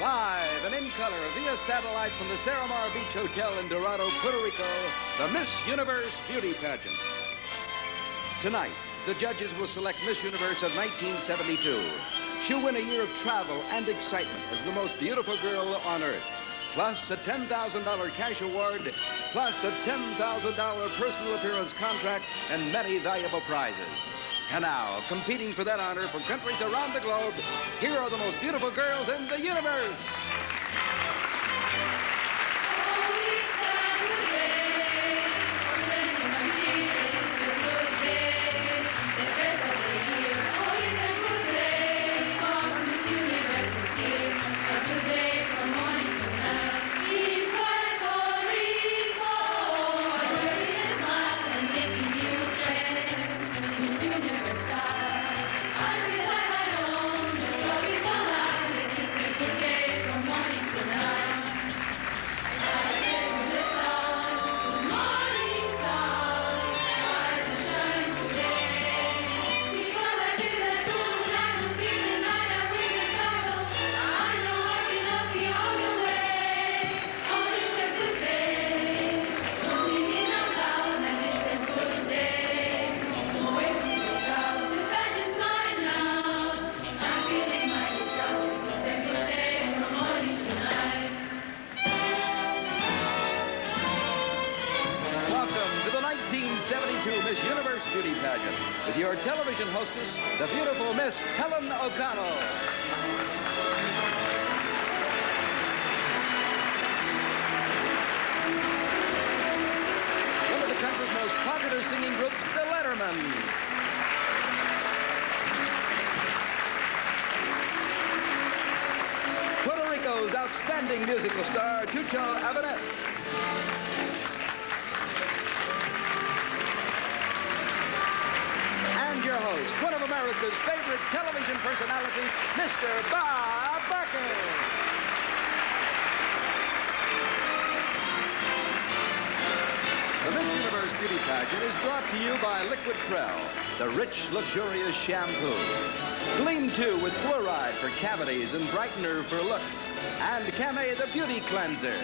Live and in color via satellite from the Saramar Beach Hotel in Dorado, Puerto Rico, the Miss Universe Beauty Pageant. Tonight, the judges will select Miss Universe of 1972. She'll win a year of travel and excitement as the most beautiful girl on earth, plus a $10,000 cash award, plus a $10,000 personal appearance contract, and many valuable prizes. And now, competing for that honor from countries around the globe, here are the most beautiful girls in the universe. Miss Universe Beauty Pageant with your television hostess, the beautiful Miss Helen O'Connell. One of the country's most popular singing groups, the Letterman. Puerto Rico's outstanding musical star, Chucho Avanet. And your host, one of America's favorite television personalities, Mr. Bob Barker. The Miss Universe Beauty Pageant is brought to you by Liquid Prel, the rich, luxurious shampoo. Gleam 2 with fluoride for cavities and brightener for looks. And Camay, the beauty cleanser.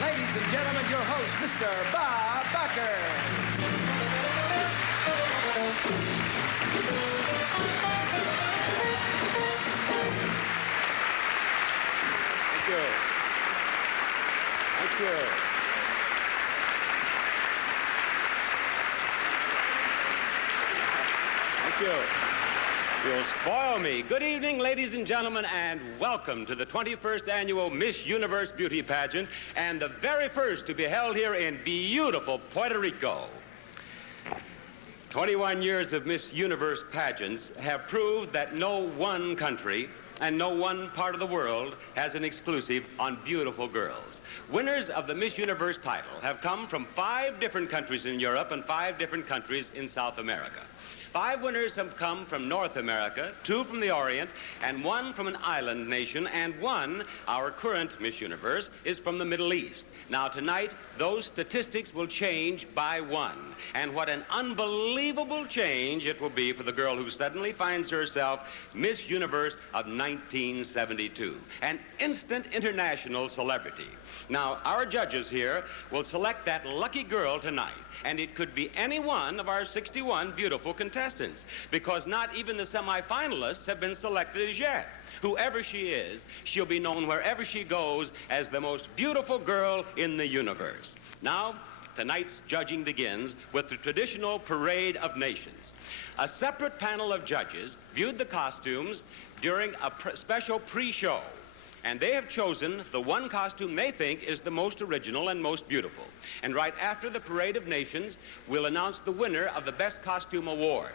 Ladies and gentlemen, your host, Mr. Bob Barker. Thank you. Thank you. Thank you. You'll spoil me. Good evening, ladies and gentlemen, and welcome to the 21st Annual Miss Universe Beauty Pageant, and the very first to be held here in beautiful Puerto Rico. 21 years of Miss Universe pageants have proved that no one country and no one part of the world has an exclusive on beautiful girls. Winners of the Miss Universe title have come from 5 different countries in Europe and 5 different countries in South America. 5 winners have come from North America, 2 from the Orient, and 1 from an island nation, and 1, our current Miss Universe, is from the Middle East. Now, tonight, those statistics will change by 1. And what an unbelievable change it will be for the girl who suddenly finds herself Miss Universe of 1972, an instant international celebrity. Now, our judges here will select that lucky girl tonight. And it could be any one of our 61 beautiful contestants, because not even the semifinalists have been selected as yet. Whoever she is, she'll be known wherever she goes as the most beautiful girl in the universe. Now, tonight's judging begins with the traditional Parade of Nations. A separate panel of judges viewed the costumes during a special pre-show. And they have chosen the one costume they think is the most original and most beautiful. And right after the Parade of Nations, we'll announce the winner of the Best Costume Award.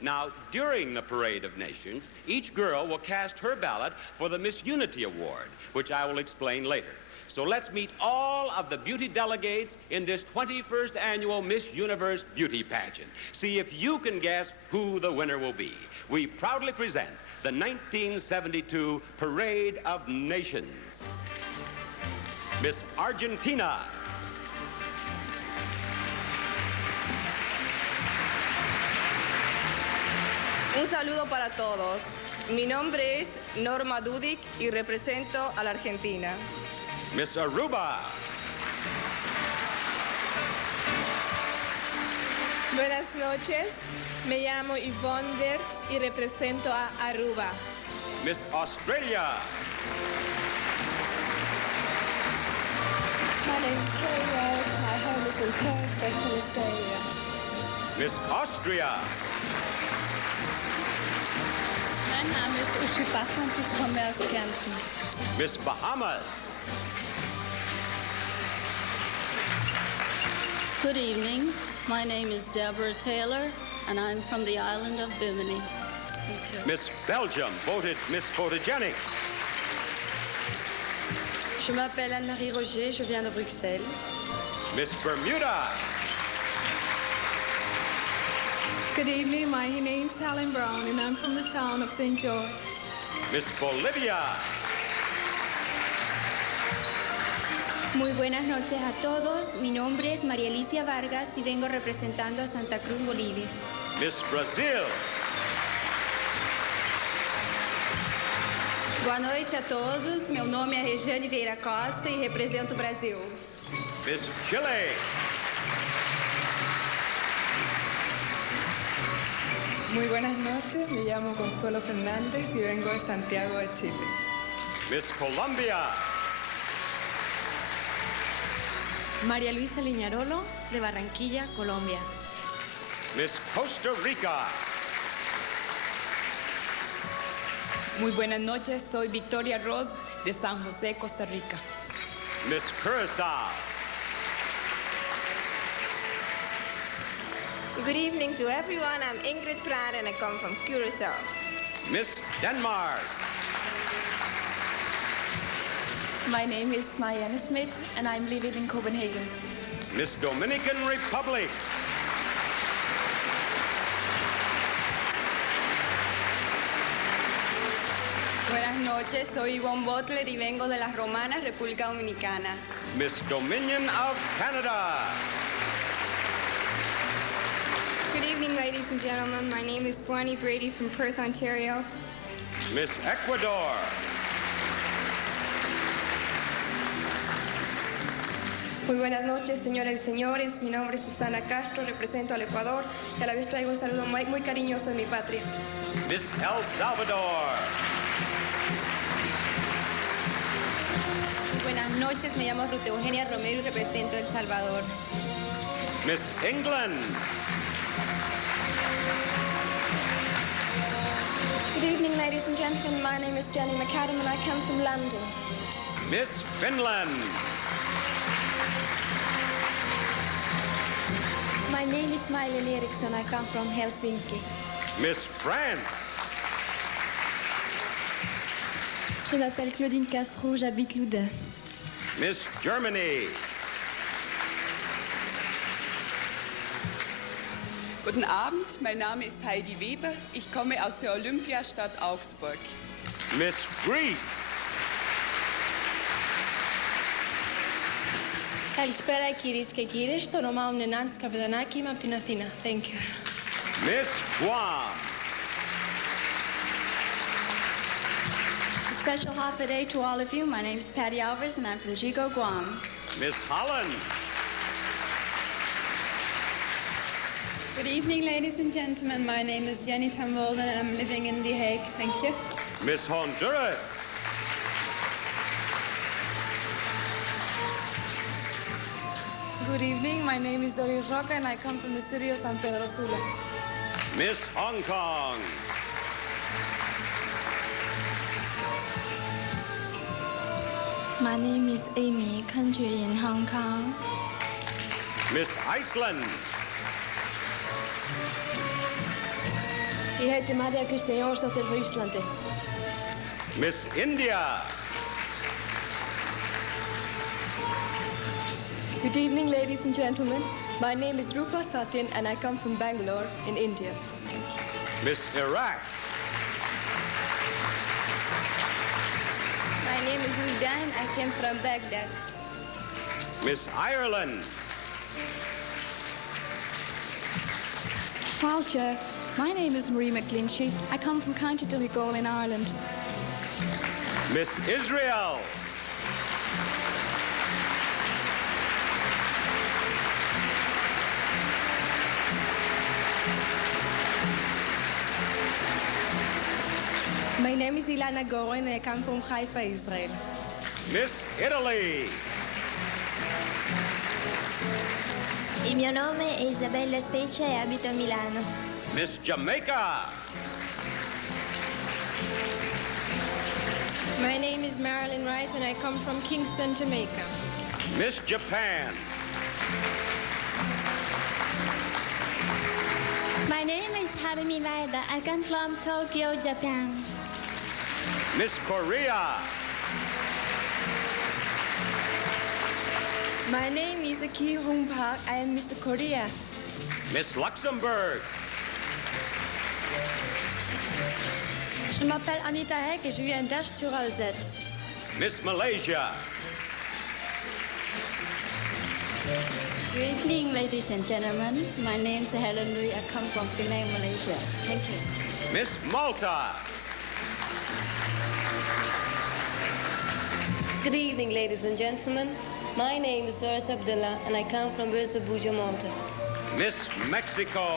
Now, during the Parade of Nations, each girl will cast her ballot for the Miss Unity Award, which I will explain later. So let's meet all of the beauty delegates in this 21st annual Miss Universe Beauty Pageant. See if you can guess who the winner will be. We proudly present the 1972 Parade of Nations. Miss Argentina. Un saludo para todos. Mi nombre es Norma Dudic y represento a la Argentina. Miss Aruba. Buenas noches, me llamo Yvonne Dirks y represento a Aruba. Miss Australia. My name is Kerry Rose. My home is in Perth, Western Australia. Miss Austria. Mein Name ist Uschi Bach und ich komme aus Kärnten. Miss Bahamas. Good evening. My name is Deborah Taylor, and I'm from the island of Bimini. Thank you. Miss Belgium, voted Miss Photogenic. Je m'appelle Anne-Marie Roger, je viens de Bruxelles. Miss Bermuda. Good evening, my name's Helen Brown and I'm from the town of St. George. Miss Bolivia. Muy buenas noches a todos. Mi nombre es María Alicia Vargas y vengo representando a Santa Cruz, Bolivia. Miss Brazil. Boa noite a todos. Meu nome é Regiane Vieira Costa e represento o Brasil. Miss Chile. Muy buenas noches, me llamo Consuelo Fernández y vengo de Santiago de Chile. Miss Colombia. María Luisa Liñarolo, de Barranquilla, Colombia. Miss Costa Rica. Muy buenas noches, soy Victoria Roth de San José, Costa Rica. Miss Curacao. Good evening to everyone. I'm Ingrid Praat and I come from Curaçao. Miss Denmark. My name is Marianne Smith and I'm living in Copenhagen. Miss Dominican Republic. Buenas noches, soy Yvonne Butler y vengo de Las Romanas, República Dominicana. Miss Dominion of Canada. Good evening, ladies and gentlemen. My name is Bonnie Brady from Perth, Ontario. Miss Ecuador. Muy buenas noches, señoras y señores. Mi nombre es Susana Castro, represento al Ecuador y a la vez traigo un saludo muy cariñoso de mi patria. Miss El Salvador. Buenas noches, me llamo Ruth Eugenia Romero y represento El Salvador. Miss England. Good evening, ladies and gentlemen. My name is Jenny McAdam and I come from London. Miss Finland. My name is Mylene Eriksson, I come from Helsinki. Miss France. Je m'appelle Claudine Cassereau, j'habite Loudun. Miss Germany. Guten Abend, mein Name ist Heidi Weber. Ich komme aus der Olympiastadt Augsburg. Miss Greece. Καλησπέρα κυρίες και κύριοι. Στο όνομά μου είναι Νάνση Καπετανάκη, είμαι από την Αθήνα. Thank you. Miss Guam. A special half a day to all of you. My name is Patty Alvarez, and I'm from Jigo, Guam. Miss Holland. Good evening, ladies and gentlemen. My name is Jenny Tambolden, and I'm living in The Hague. Thank you. Miss Honduras. Good evening. My name is Doris Roca, and I come from the city of San Pedro Sula. Miss Hong Kong. My name is Amy, country in Hong Kong. Miss Iceland. Ég heiti Marja Kristín Jónsdóttir frá Íslandi. Miss India. Good evening, ladies and gentlemen. My name is Rupa Satyan, and I come from Bangalore in India. Miss Iraq. My name is Wildan. I came from Baghdad. Miss Ireland. Culture. My name is Marie McGlinchey. I come from County Donegal in Ireland. Miss Israel. My name is Ilana Goren, and I come from Haifa, Israel. Miss Italy. Il mio nome è Isabella Speccia e abito a Milano. Miss Jamaica. My name is Marilyn Wright, and I come from Kingston, Jamaica. Miss Japan. My name is Harumi Maeda. I come from Tokyo, Japan. Miss Korea. My name is Ki Hong Park. I am Miss Korea. Miss Luxembourg. Je m'appelle Anita Heck et je viens d'Esch-sur-Alzette. Miss Malaysia. Good evening, ladies and gentlemen. My name is Helen Lui. I come from Penang, Malaysia. Thank you. Miss Malta. Good evening, ladies and gentlemen. My name is Doris Abdullah, and I come from Abuja, Malta. Miss Mexico.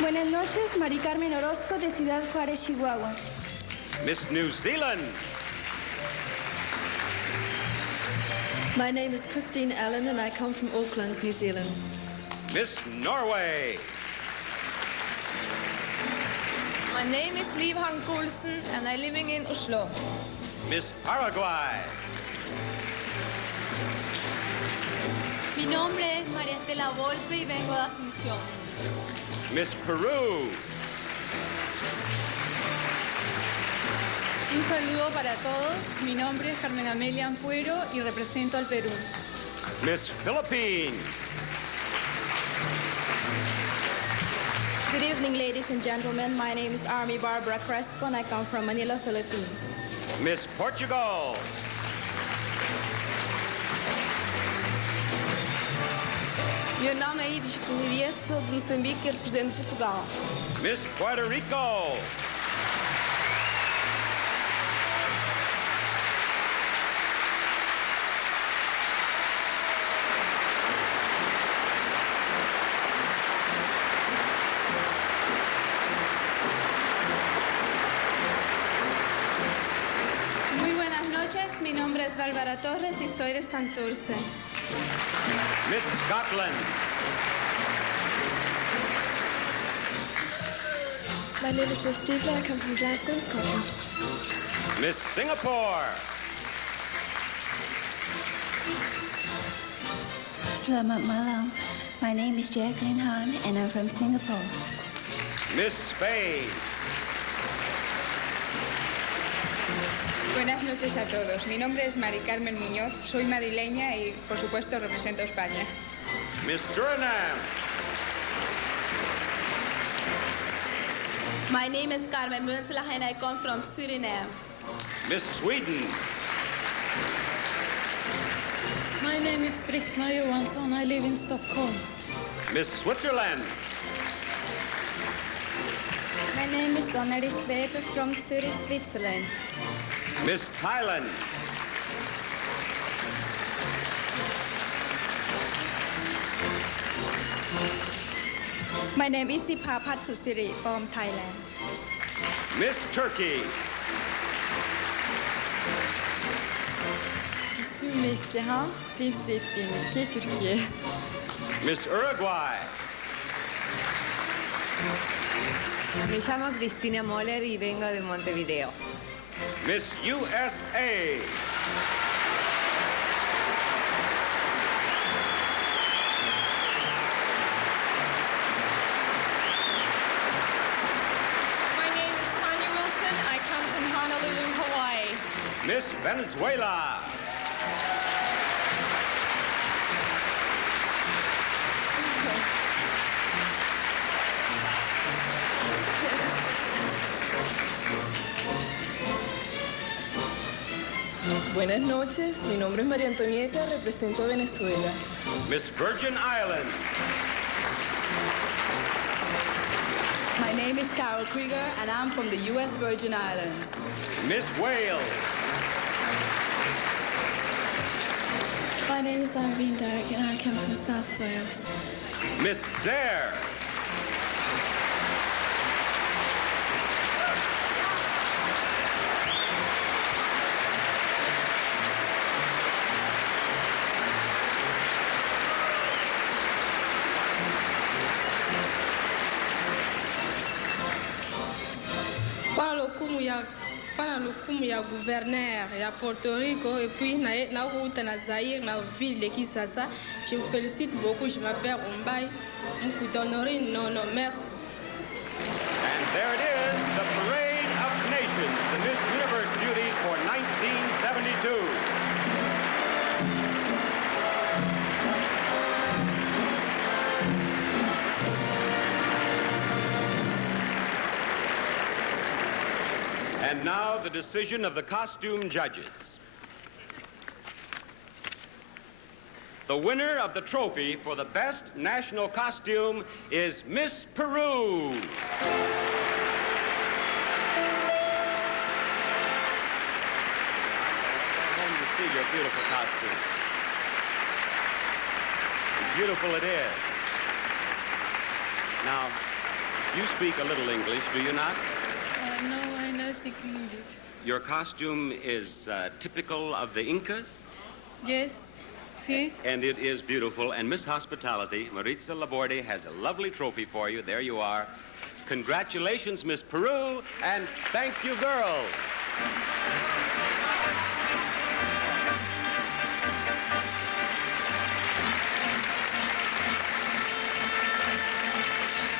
Buenas noches, Mari Carmen Orozco de Ciudad Juárez, Chihuahua. Miss New Zealand. My name is Christine Allen, and I come from Auckland, New Zealand. Miss Norway. My name is Liv Hank Olsen, and I'm living in Oslo. Miss Paraguay. Mi nombre es María Estela Volpe y vengo de Asunción. Miss Peru. Un saludo para todos. Mi nombre es Carmen Amelia Ampuero y represento al Perú. Miss Philippines. Good evening, ladies and gentlemen. My name is Army Barbara Crespo, and I come from Manila, Philippines. Miss Portugal. Meu nome é Iris Polirias, sou de Moçambique e represento Portugal. Miss Puerto Rico. Muy buenas noches, mi nombre es Bárbara Torres y soy de Santurce. Miss Scotland. My name is Liz Stigler. I come from Glasgow, Scotland. Miss Singapore. Selamat malam. My name is Jacqueline Han, and I'm from Singapore. Miss Spain. Buenas noches a todos. Mi nombre es Mari Carmen Muñoz, soy madrileña y, por supuesto, represento a España. Miss Suriname. My name is Carmen Munzelach and I come from Suriname. Miss Sweden. My name is Britt-Marie Johansson. I live in Stockholm. Miss Switzerland. My name is Annelies Weber from Zurich, Switzerland. Miss Thailand. My name is Nipa Patsusiri from Thailand. Miss Turkey. İsmim Neslihan, temsil ettiğim ülke Türkiye. Miss Uruguay. Me llamo Cristina Moller y vengo de Montevideo. Miss USA. My name is Tanya Wilson. I come from Honolulu, Hawaii. Miss Venezuela. Buenas noches, mi nombre es María Antonieta, represento a Venezuela. Miss Virgin Island. My name is Carol Krieger, and I'm from the U.S. Virgin Islands. Miss Wales. My name is Irene Derrick, and I come from South Wales. Miss Zaire. Pendant le coup, il y a gouverneur, il y a Porto Rico, et puis il y a Zaïre, la ville de Kinshasa. Je vous félicite beaucoup, je m'appelle Ombaï. Non, merci. And there it is, the Parade of Nations, the Miss Universe Beauties for 1972. And now the decision of the costume judges. The winner of the trophy for the best national costume is Miss Peru. Home to see your beautiful costume. Beautiful it is. Now, you speak a little English, do you not? No, I don't speak English. Your costume is typical of the Incas? Yes. See? And it is beautiful. And Miss Hospitality, Maritza Laborde, has a lovely trophy for you. There you are. Congratulations, Miss Peru, and thank you, girls.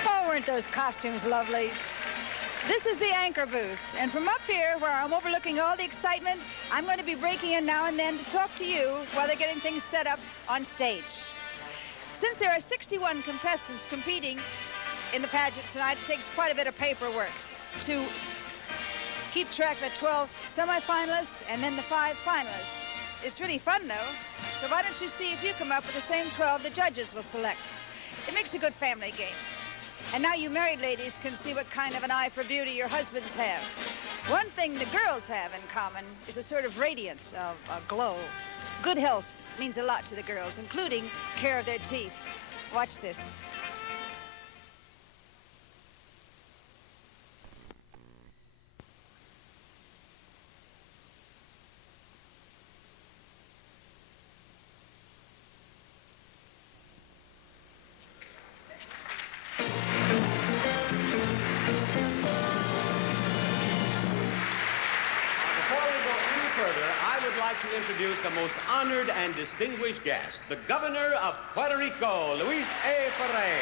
Oh, weren't those costumes lovely? This is the anchor booth, and from up here, where I'm overlooking all the excitement, I'm going to be breaking in now and then to talk to you while they're getting things set up on stage. Since there are 61 contestants competing in the pageant tonight, it takes quite a bit of paperwork to keep track of the 12 semifinalists and then the 5 finalists. It's really fun, though, so why don't you see if you come up with the same 12 the judges will select. It makes a good family game. And now you married ladies can see what kind of an eye for beauty your husbands have. One thing the girls have in common is a sort of radiance, a glow. Good health means a lot to the girls, including care of their teeth. Watch this. To introduce a most honored and distinguished guest, the Governor of Puerto Rico, Luis A. Ferrer.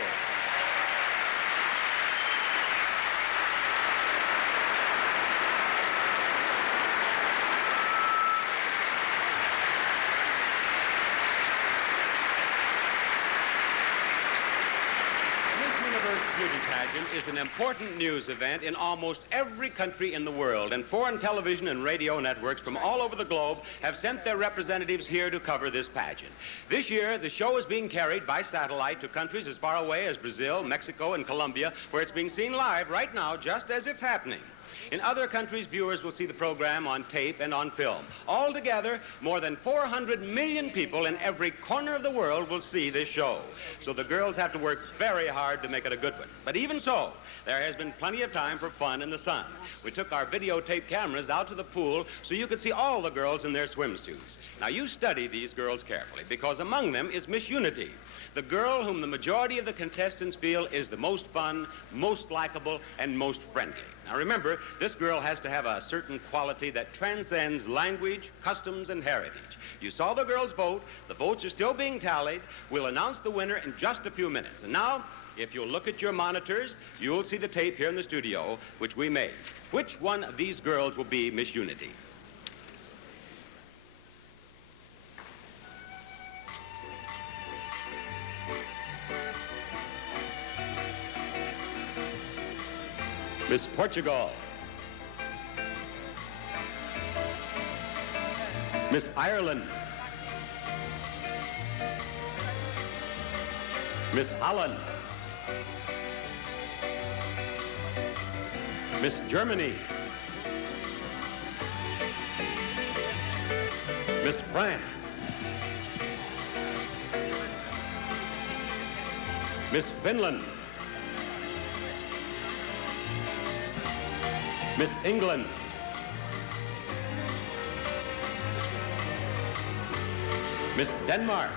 Universe Beauty Pageant is an important news event in almost every country in the world, and foreign television and radio networks from all over the globe have sent their representatives here to cover this pageant. This year, the show is being carried by satellite to countries as far away as Brazil, Mexico, and Colombia, where it's being seen live right now, just as it's happening. In other countries, viewers will see the program on tape and on film. Altogether, more than 400 million people in every corner of the world will see this show. So the girls have to work very hard to make it a good one. But even so, there has been plenty of time for fun in the sun. We took our videotape cameras out to the pool so you could see all the girls in their swimsuits. Now, you study these girls carefully, because among them is Miss Unity, the girl whom the majority of the contestants feel is the most fun, most likable, and most friendly. Now remember, this girl has to have a certain quality that transcends language, customs, and heritage. You saw the girls vote. The votes are still being tallied. We'll announce the winner in just a few minutes. And now, if you'll look at your monitors, you'll see the tape here in the studio, which we made. Which one of these girls will be Miss Unity? Miss Portugal. Miss Ireland. Miss Holland. Miss Germany. Miss France. Miss Finland. Miss England. Miss Denmark.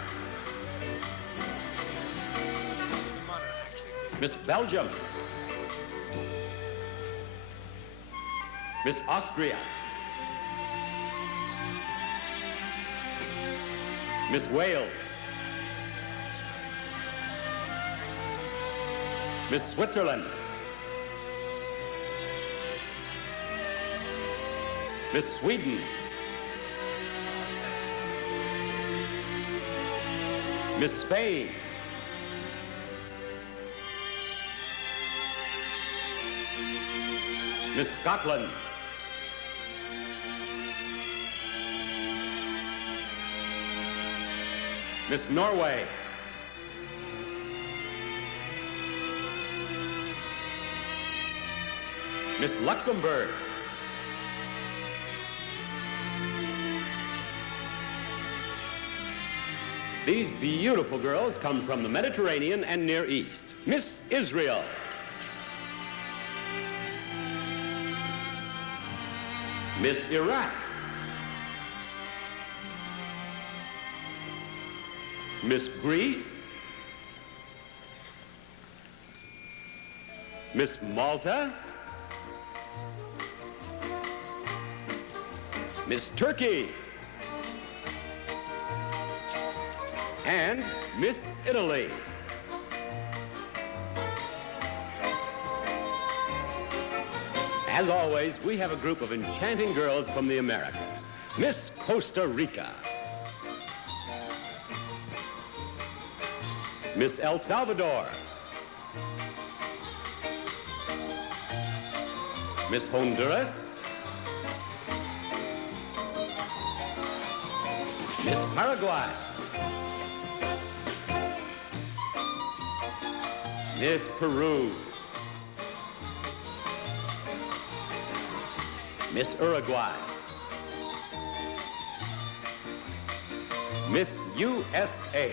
Miss Belgium. Miss Austria. Miss Wales. Miss Switzerland. Miss Sweden. Miss Spain. Miss Scotland. Miss Norway. Miss Luxembourg. These beautiful girls come from the Mediterranean and Near East. Miss Israel. Miss Iraq. Miss Greece. Miss Malta. Miss Turkey. And Miss Italy. As always, we have a group of enchanting girls from the Americas. Miss Costa Rica. Miss El Salvador. Miss Honduras. Miss Paraguay. Miss Peru. Miss Uruguay. Miss USA.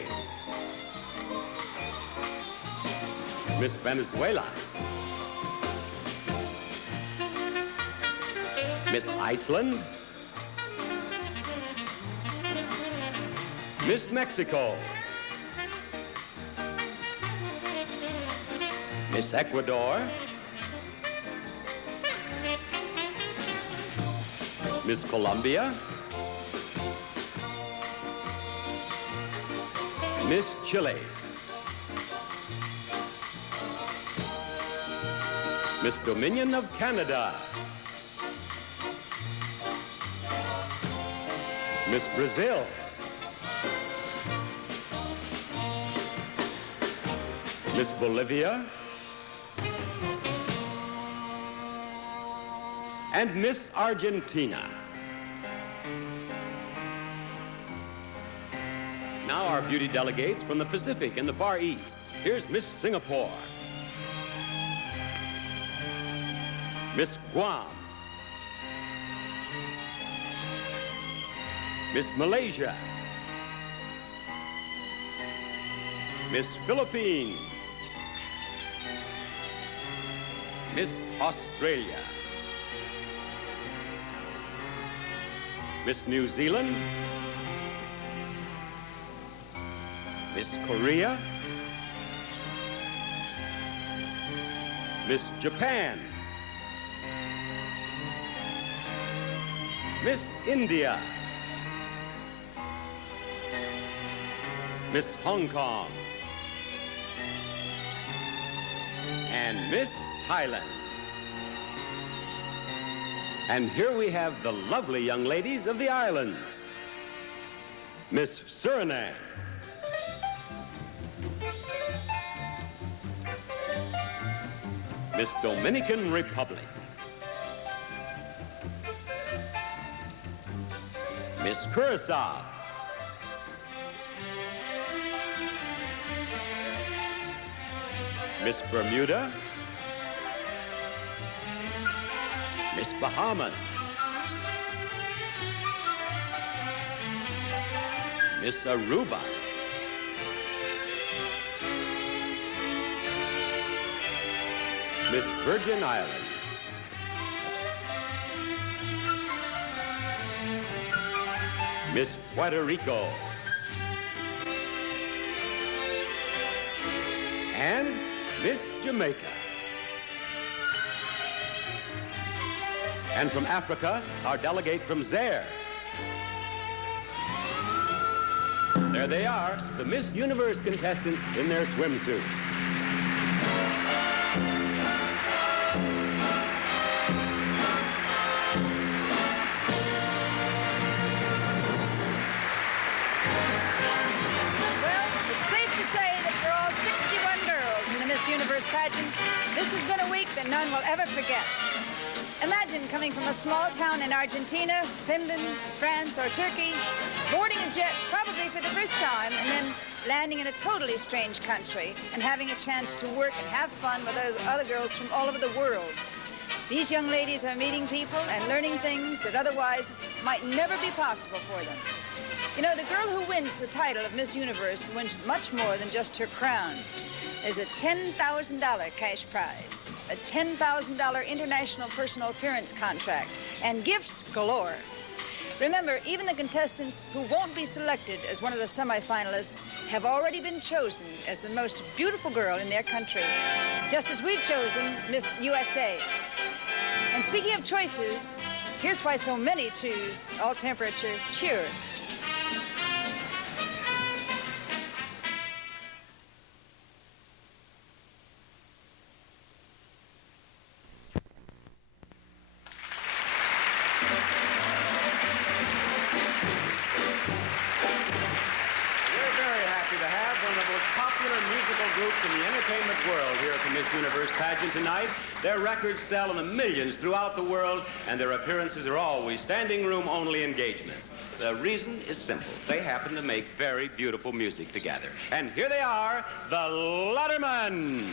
Miss Venezuela. Miss Iceland. Miss Mexico. Miss Ecuador. Miss Colombia. Miss Chile. Miss Dominion of Canada. Miss Brazil. Miss Bolivia. And Miss Argentina. Now our beauty delegates from the Pacific and the Far East. Here's Miss Singapore, Miss Guam, Miss Malaysia, Miss Philippines, Miss Australia, Miss New Zealand, Miss Korea, Miss Japan, Miss India, Miss Hong Kong, and Miss Thailand. And here we have the lovely young ladies of the islands. Miss Suriname, Miss Dominican Republic, Miss Curacao, Miss Bermuda, Miss Bahamas, Miss Aruba, Miss Virgin Islands, Miss Puerto Rico, and Miss Jamaica. And from Africa, our delegate from Zaire. There they are, the Miss Universe contestants in their swimsuits. Universe pageant, this has been a week that none will ever forget. Imagine coming from a small town in Argentina, Finland, France, or Turkey, boarding a jet probably for the first time, and then landing in a totally strange country and having a chance to work and have fun with other girls from all over the world. These young ladies are meeting people and learning things that otherwise might never be possible for them. You know, the girl who wins the title of Miss Universe wins much more than just her crown. There's a $10,000 cash prize, a $10,000 international personal appearance contract, and gifts galore. Remember, even the contestants who won't be selected as one of the semifinalists have already been chosen as the most beautiful girl in their country, just as we've chosen Miss USA. And speaking of choices, here's why so many choose all temperature cheer. In the entertainment world here at the Miss Universe pageant tonight. Their records sell in the millions throughout the world, and their appearances are always standing room only engagements. The reason is simple. They happen to make very beautiful music together. And here they are, the Letterman.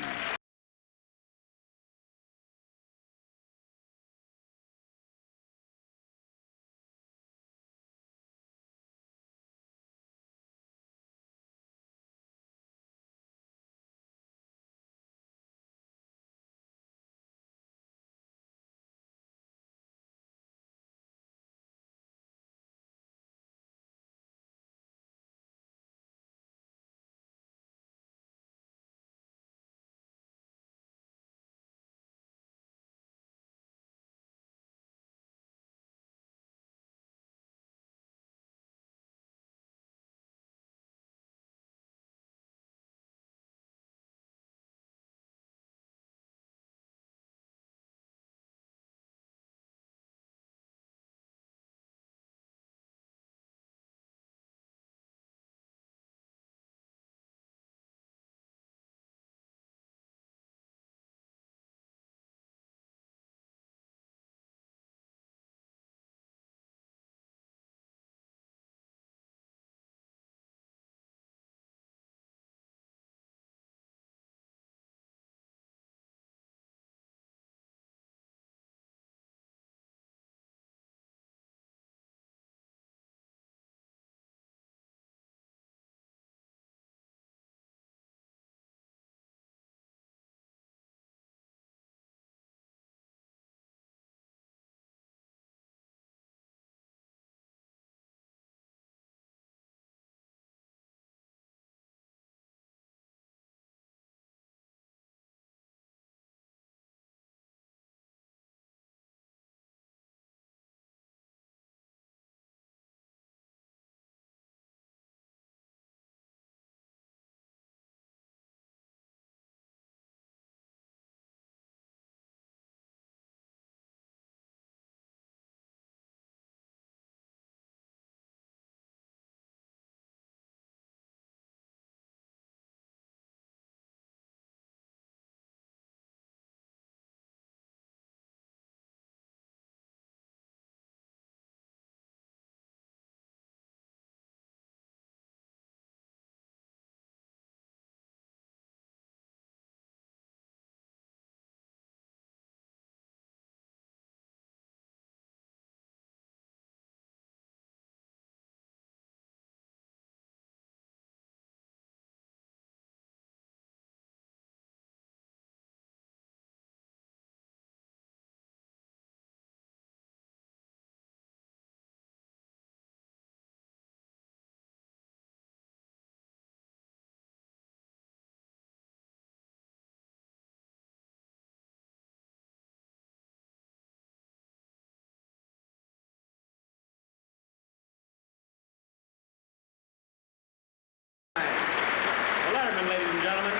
gentlemen, ladies and gentlemen.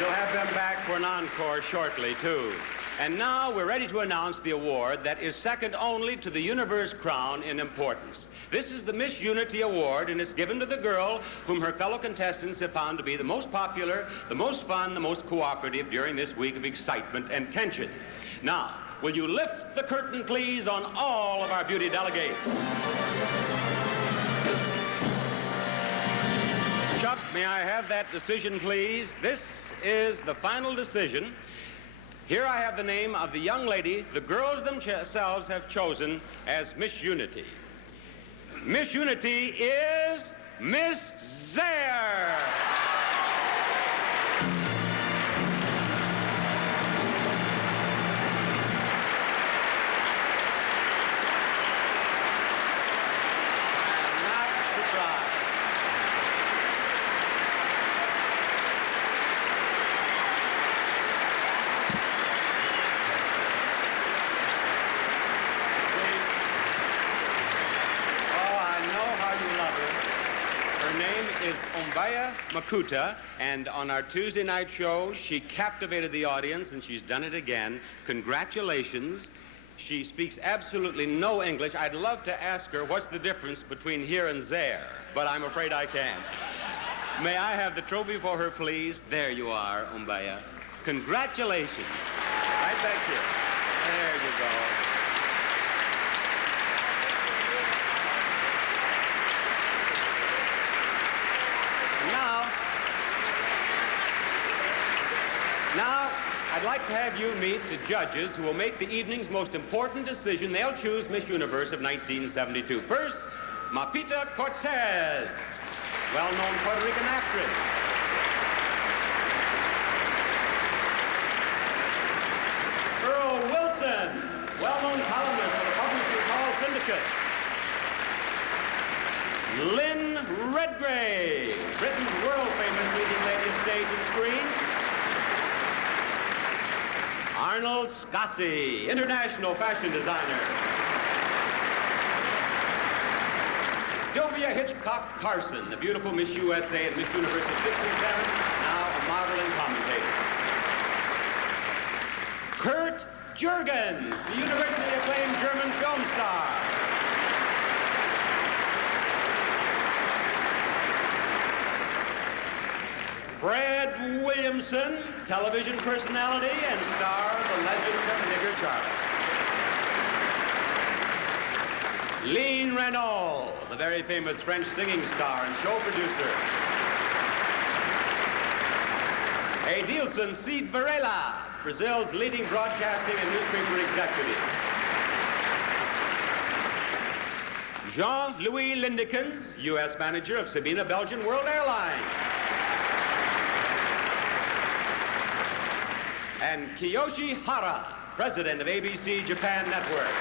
We'll have them back for an encore shortly, too. And now we're ready to announce the award that is second only to the Universe crown in importance. This is the Miss Unity Award, and it's given to the girl whom her fellow contestants have found to be the most popular, the most fun, the most cooperative during this week of excitement and tension. Now, will you lift the curtain, please, on all of our beauty delegates? Chuck, may I have that decision, please? This is the final decision. Here I have the name of the young lady the girls themselves have chosen as Miss Unity. Miss Unity is Miss Zaire. Makuta, and on our Tuesday night show, she captivated the audience, and she's done it again. Congratulations. She speaks absolutely no English. I'd love to ask her what's the difference between here and there, but I'm afraid I can't. May I have the trophy for her, please? There you are, Umbaya. Congratulations. Right back here. There you go. Now, I'd like to have you meet the judges who will make the evening's most important decision. They'll choose Miss Universe of 1972. First, Mapita Cortez, well-known Puerto Rican actress. Earl Wilson, well-known columnist for the Publishers Hall Syndicate. Lynn Redgrave, Britain's world-famous leading lady of stage and screen. Arnold Scassi, international fashion designer. Sylvia Hitchcock Carson, the beautiful Miss USA and Miss Universe of 67, now a model and commentator. Kurt Jurgens, the universally acclaimed German film star. Fred Williamson, television personality and star of The Legend of Nigger Charlie. Lynn Renault, the very famous French singing star and show producer. Adilson Cid Varela, Brazil's leading broadcasting and newspaper executive. Jean-Louis Lindekens, U.S. manager of Sabina Belgian World Airlines. And Kiyoshi Hara, president of ABC Japan Network.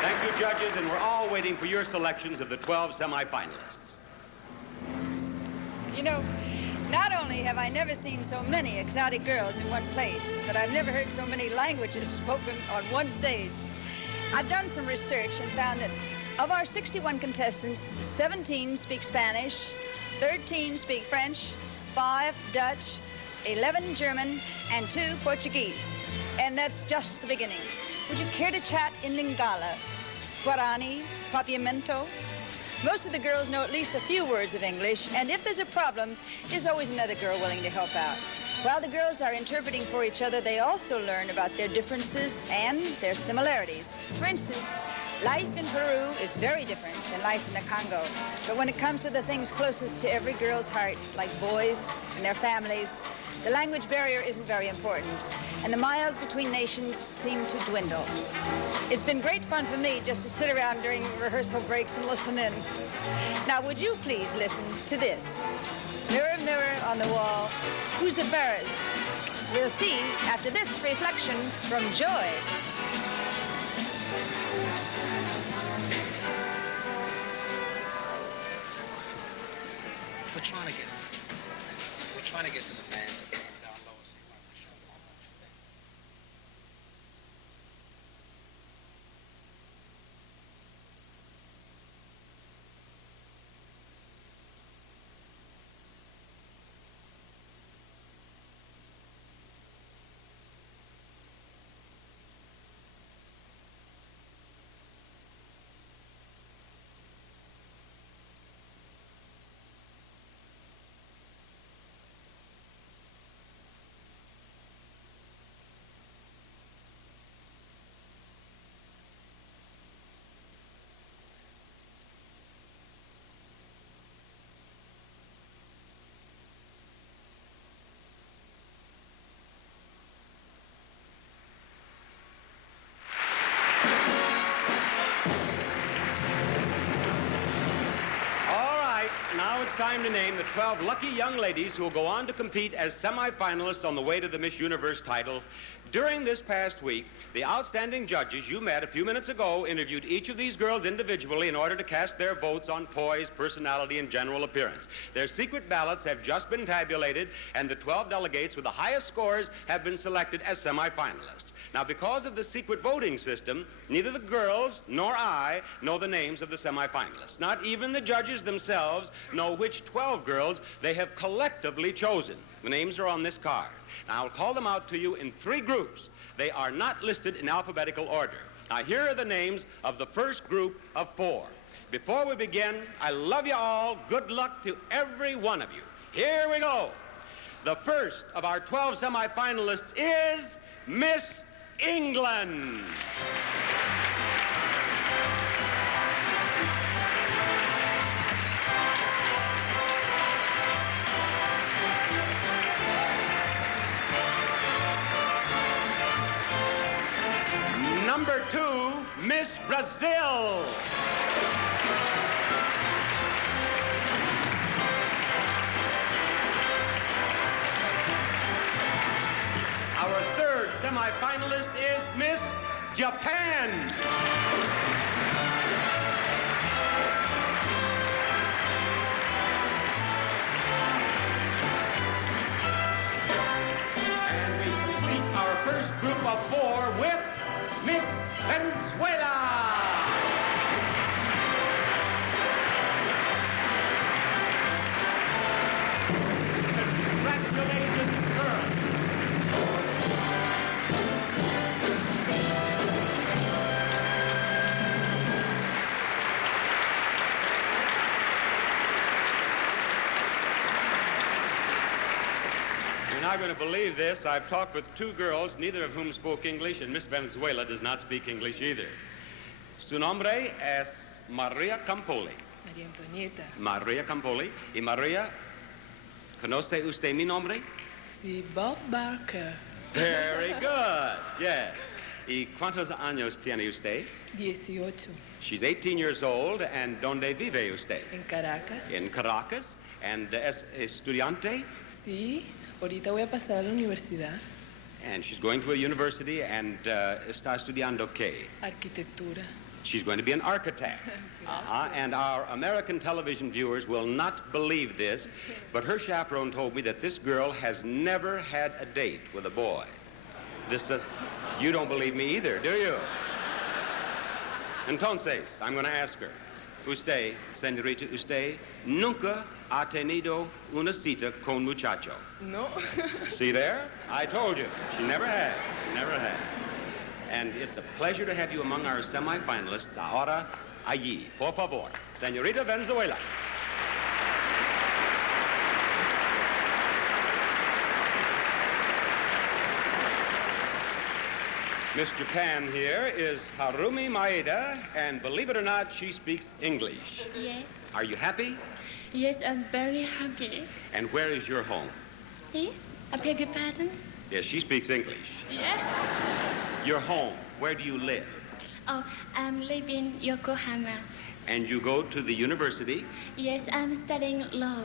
Thank you, judges, and we're all waiting for your selections of the 12 semifinalists. You know, not only have I never seen so many exotic girls in one place, but I've never heard so many languages spoken on one stage. I've done some research and found that of our 61 contestants, 17 speak Spanish, 13 speak French, 5 Dutch, 11 German, and 2 Portuguese. And that's just the beginning. Would you care to chat in Lingala, Guarani, Papiamento? Most of the girls know at least a few words of English, and if there's a problem, there's always another girl willing to help out. While the girls are interpreting for each other, they also learn about their differences and their similarities. For instance, life in Peru is very different than life in the Congo. But when it comes to the things closest to every girl's heart, like boys and their families, the language barrier isn't very important, and the miles between nations seem to dwindle. It's been great fun for me just to sit around during rehearsal breaks and listen in. Now, would you please listen to this? Mirror, mirror on the wall, who's the fairest? We'll see after this reflection from Joy. We're trying to get to the fans. it's time to name the 12 lucky young ladies who will go on to compete as semifinalists on the way to the Miss Universe title. During this past week, the outstanding judges you met a few minutes ago interviewed each of these girls individually in order to cast their votes on poise, personality, and general appearance. Their secret ballots have just been tabulated, and the 12 delegates with the highest scores have been selected as semifinalists. Now, because of the secret voting system, neither the girls nor I know the names of the semifinalists. Not even the judges themselves know which 12 girls they have collectively chosen. The names are on this card. Now, I'll call them out to you in 3 groups. They are not listed in alphabetical order. Now, here are the names of the first group of 4. Before we begin, I love you all. Good luck to every one of you. Here we go. The first of our 12 semifinalists is Miss England. Number 2, Miss Brazil. Our third semifinalist is Miss Japan. And we complete our first group of 4 with Miss Venezuela. Congratulations, girls. You're not going to believe this. I've talked with 2 girls, neither of whom spoke English, and Miss Venezuela does not speak English either. Su nombre es Maria Campoli. María Antonieta. Maria Campoli. Y Maria, ¿conoce usted mi nombre? Sí, Bob Barker. Very good, yes. ¿Y cuántos años tiene usted? 18. She's 18 years old, and ¿dónde vive usted? En Caracas. In Caracas. And es estudiante? Sí, ahorita voy a pasar a la universidad. And she's going to a university, and está estudiando qué? Arquitectura. She's going to be an architect. And our American television viewers will not believe this, but her chaperone told me that this girl has never had a date with a boy. You don't believe me either, do you? Entonces, I'm going to ask her. Usted, señorita, usted nunca ha tenido una cita con muchacho. No. See there? I told you. She never has. She never has. And it's a pleasure to have you among our semifinalists. Ahora, allí, por favor. Señorita Venezuela. Miss Japan here is Harumi Maeda, and believe it or not, she speaks English. Yes. Are you happy? Yes, I'm very happy. And where is your home? Eh? I beg your pardon? Yes, she speaks English. Yeah. Your home, where do you live? Oh, I'm living in Yokohama. And you go to the university? Yes, I'm studying law.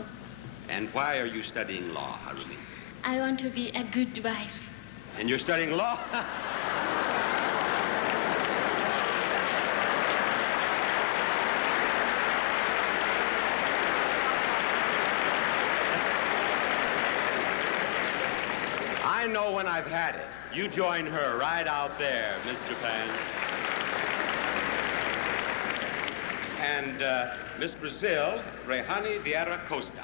And why are you studying law, Harumi? I want to be a good wife. And you're studying law? I know when I've had it. You join her right out there, Miss Japan. And Miss Brazil, Rehani Vieira Costa.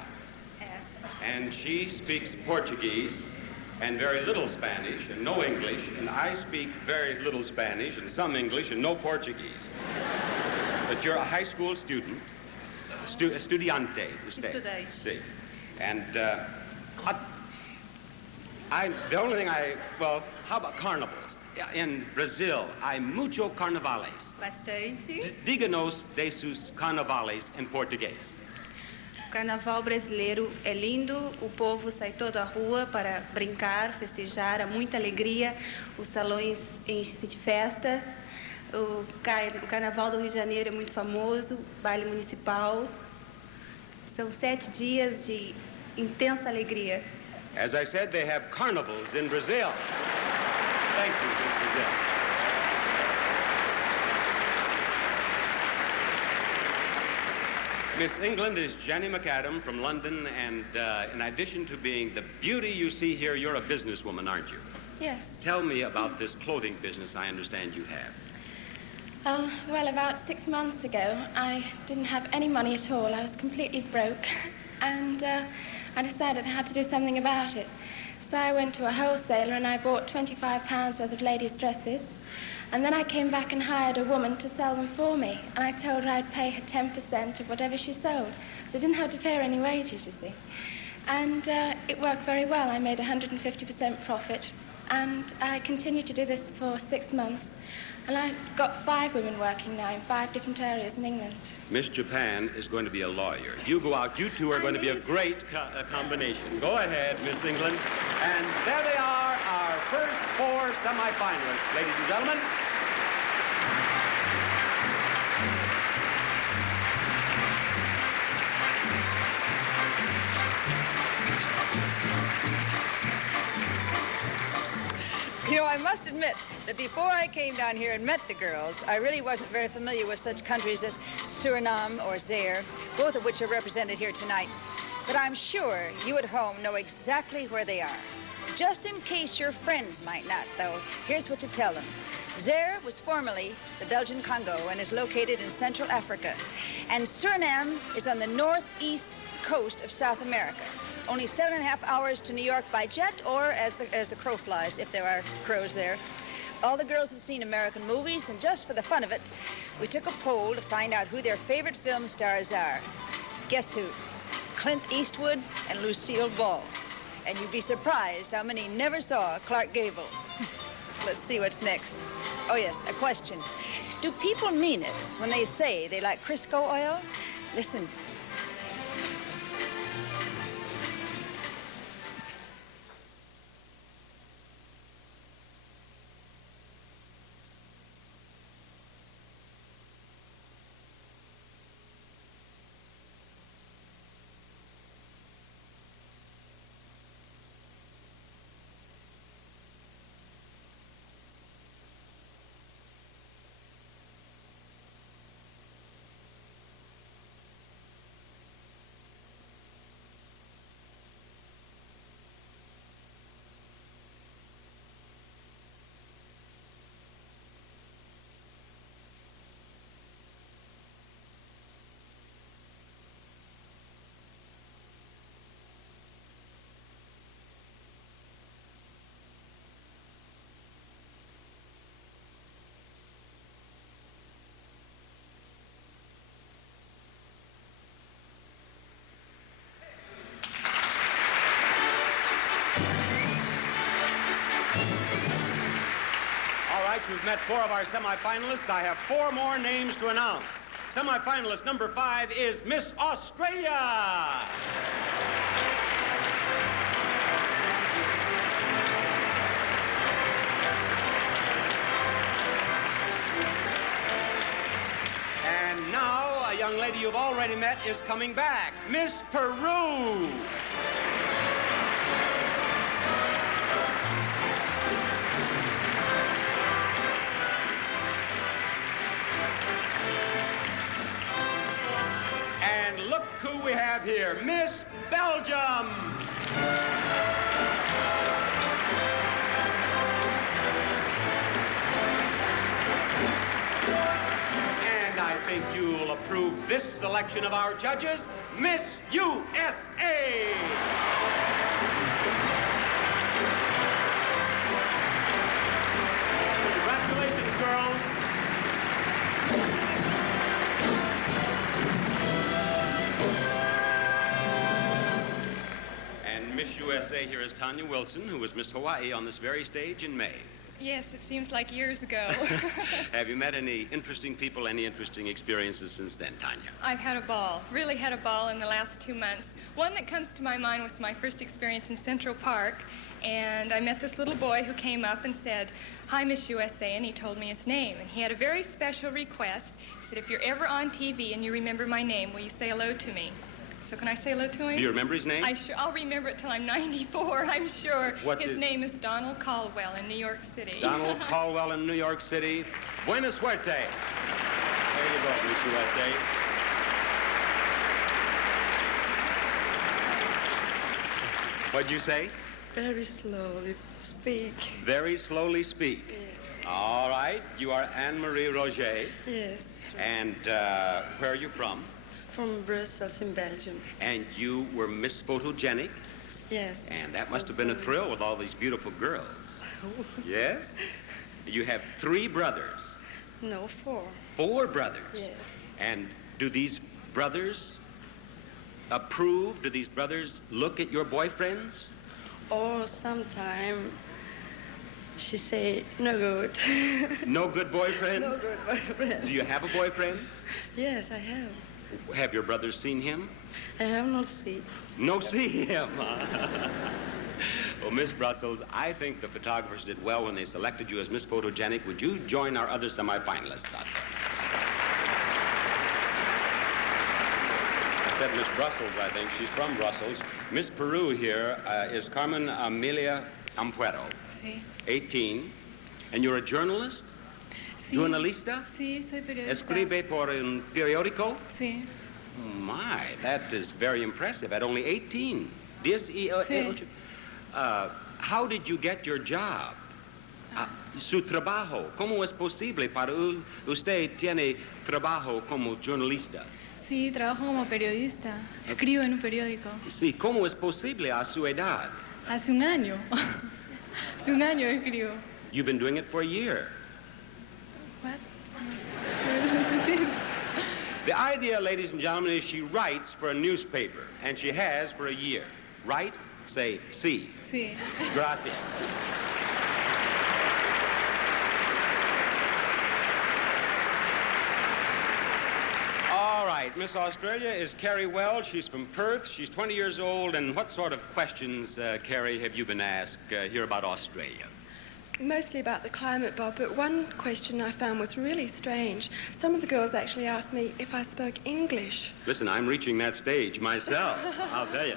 And she speaks Portuguese and very little Spanish and no English, and I speak very little Spanish and some English and no Portuguese. But you're a high school student, estudiante, usted. Estudante. Sí. And the only thing well, how about carnivals? In Brazil, hay mucho carnavales. Bastante. Díganos de sus carnavales en português. O carnaval brasileiro é lindo, o povo sai todo à rua para brincar, festejar, há muita alegria, os salões enchem-se de festa. O carnaval do Rio de Janeiro é muito famoso, baile municipal. São 7 dias de intensa alegria. As I said, they have carnivals in Brazil. Thank you, Miss Brazil. Miss England is Jenny McAdam from London, and in addition to being the beauty you see here, you're a businesswoman, aren't you? Yes. Tell me about this clothing business I understand you have. Well, about 6 months ago, I didn't have any money at all. I was completely broke, and I decided I had to do something about it. So I went to a wholesaler and I bought £25 worth of ladies' dresses. And then I came back and hired a woman to sell them for me. And I told her I'd pay her 10% of whatever she sold. So I didn't have to pay her any wages, you see. And it worked very well. I made 150% profit. And I continued to do this for 6 months. And I got 5 women working now in 5 different areas in England. Miss Japan is going to be a lawyer. If you go out, you two are going to be a great combination. Go ahead, Miss England. And there they are, our first 4 semifinalists, ladies and gentlemen. You know, I must admit that before I came down here and met the girls, I really wasn't very familiar with such countries as Suriname or Zaire, both of which are represented here tonight. But I'm sure you at home know exactly where they are. Just in case your friends might not, though, here's what to tell them. Zaire was formerly the Belgian Congo and is located in Central Africa. And Suriname is on the northeast coast of South America. Only 7.5 hours to New York by jet, or as the crow flies, if there are crows there. All the girls have seen American movies, and just for the fun of it, we took a poll to find out who their favorite film stars are. Guess who? Clint Eastwood and Lucille Ball. And you'd be surprised how many never saw Clark Gable. Let's see what's next. Oh yes, a question. Do people mean it when they say they like Crisco oil? Listen. We've met 4 of our semifinalists. I have 4 more names to announce. Semifinalist number 5 is Miss Australia. And now, a young lady you've already met is coming back, Miss Peru. Who we have here, Miss Belgium. And I think you'll approve this selection of our judges, Miss USA. Congratulations, girls. Miss USA here is Tanya Wilson, who was Miss Hawaii on this very stage in May. Yes, it seems like years ago. Have you met any interesting people, any interesting experiences since then, Tanya? I've had a ball, really had a ball in the last 2 months. One that comes to my mind was my first experience in Central Park, and I met this little boy who came up and said, "Hi, Miss USA," and he told me his name. And he had a very special request. He said, "If you're ever on TV and you remember my name, will you say hello to me?" so can I say hello to him? Do you remember his name? I'll remember it till I'm 94, I'm sure. What's his name is Donald Caldwell in New York City. Donald Caldwell in New York City. Buena suerte. There you go, Miss USA. What'd you say? Very slowly speak. Very slowly speak. Yeah. All right. You are Anne-Marie Roger. Yes. And where are you from? From Brussels in Belgium. And you were Miss Photogenic? Yes. And that must have been a thrill with all these beautiful girls. Yes? You have 3 brothers. No, 4. 4 brothers? Yes. And do these brothers approve? Do these brothers look at your boyfriends? Or sometime she say, no good. No good boyfriend? No good boyfriend. Do you have a boyfriend? Yes, I have. Have your brothers seen him? I have not seen. No see him. Well, Miss Brussels, I think the photographers did well when they selected you as Miss Photogenic. Would you join our other semifinalists out there? I said Miss Brussels, I think. She's from Brussels. Miss Peru here is Carmen Amelia Ampuero. Sí. 18. And you're a journalist? Sí. ¿Journalista? Sí, soy periodista. ¿Escribe por un periódico? Sí. Oh, my, that is very impressive at only 18. Sí. How did you get your job? Su trabajo. ¿Cómo es posible para usted tiene trabajo como journalista? Sí, trabajo como periodista. Escribo en un periódico. Sí, ¿cómo es posible a su edad? Hace un año. Hace un año escribo. You've been doing it for a year. What? The idea, ladies and gentlemen, is she writes for a newspaper, and she has for a year. Right? Say, sí. Sí. Gracias. All right, Miss Australia is Carrie Wells. She's from Perth. She's 20 years old. And what sort of questions, Carrie, have you been asked here about Australia? Mostly about the climate, Bob, but one question I found was really strange. Some of the girls actually asked me if I spoke English. Listen, I'm reaching that stage myself, I'll tell you.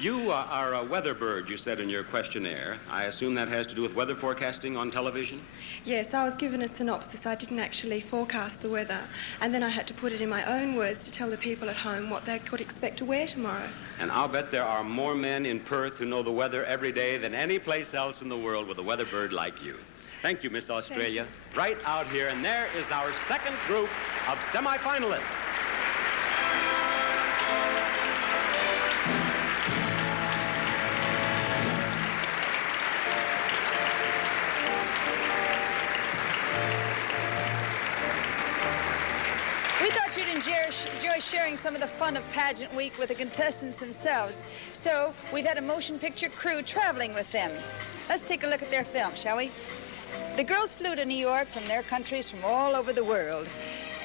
You are a weather bird, you said in your questionnaire. I assume that has to do with weather forecasting on television? Yes, I was given a synopsis. I didn't actually forecast the weather, and then I had to put it in my own words to tell the people at home what they could expect to wear tomorrow. And I'll bet there are more men in Perth who know the weather every day than any place else in the world with a weather bird like you. Thank you, Miss Australia. Right out here, and there is our second group of semifinalists. We thought you'd enjoy sharing some of the fun of pageant week with the contestants themselves. So we've had a motion picture crew traveling with them. Let's take a look at their film, shall we? The girls flew to New York from their countries from all over the world.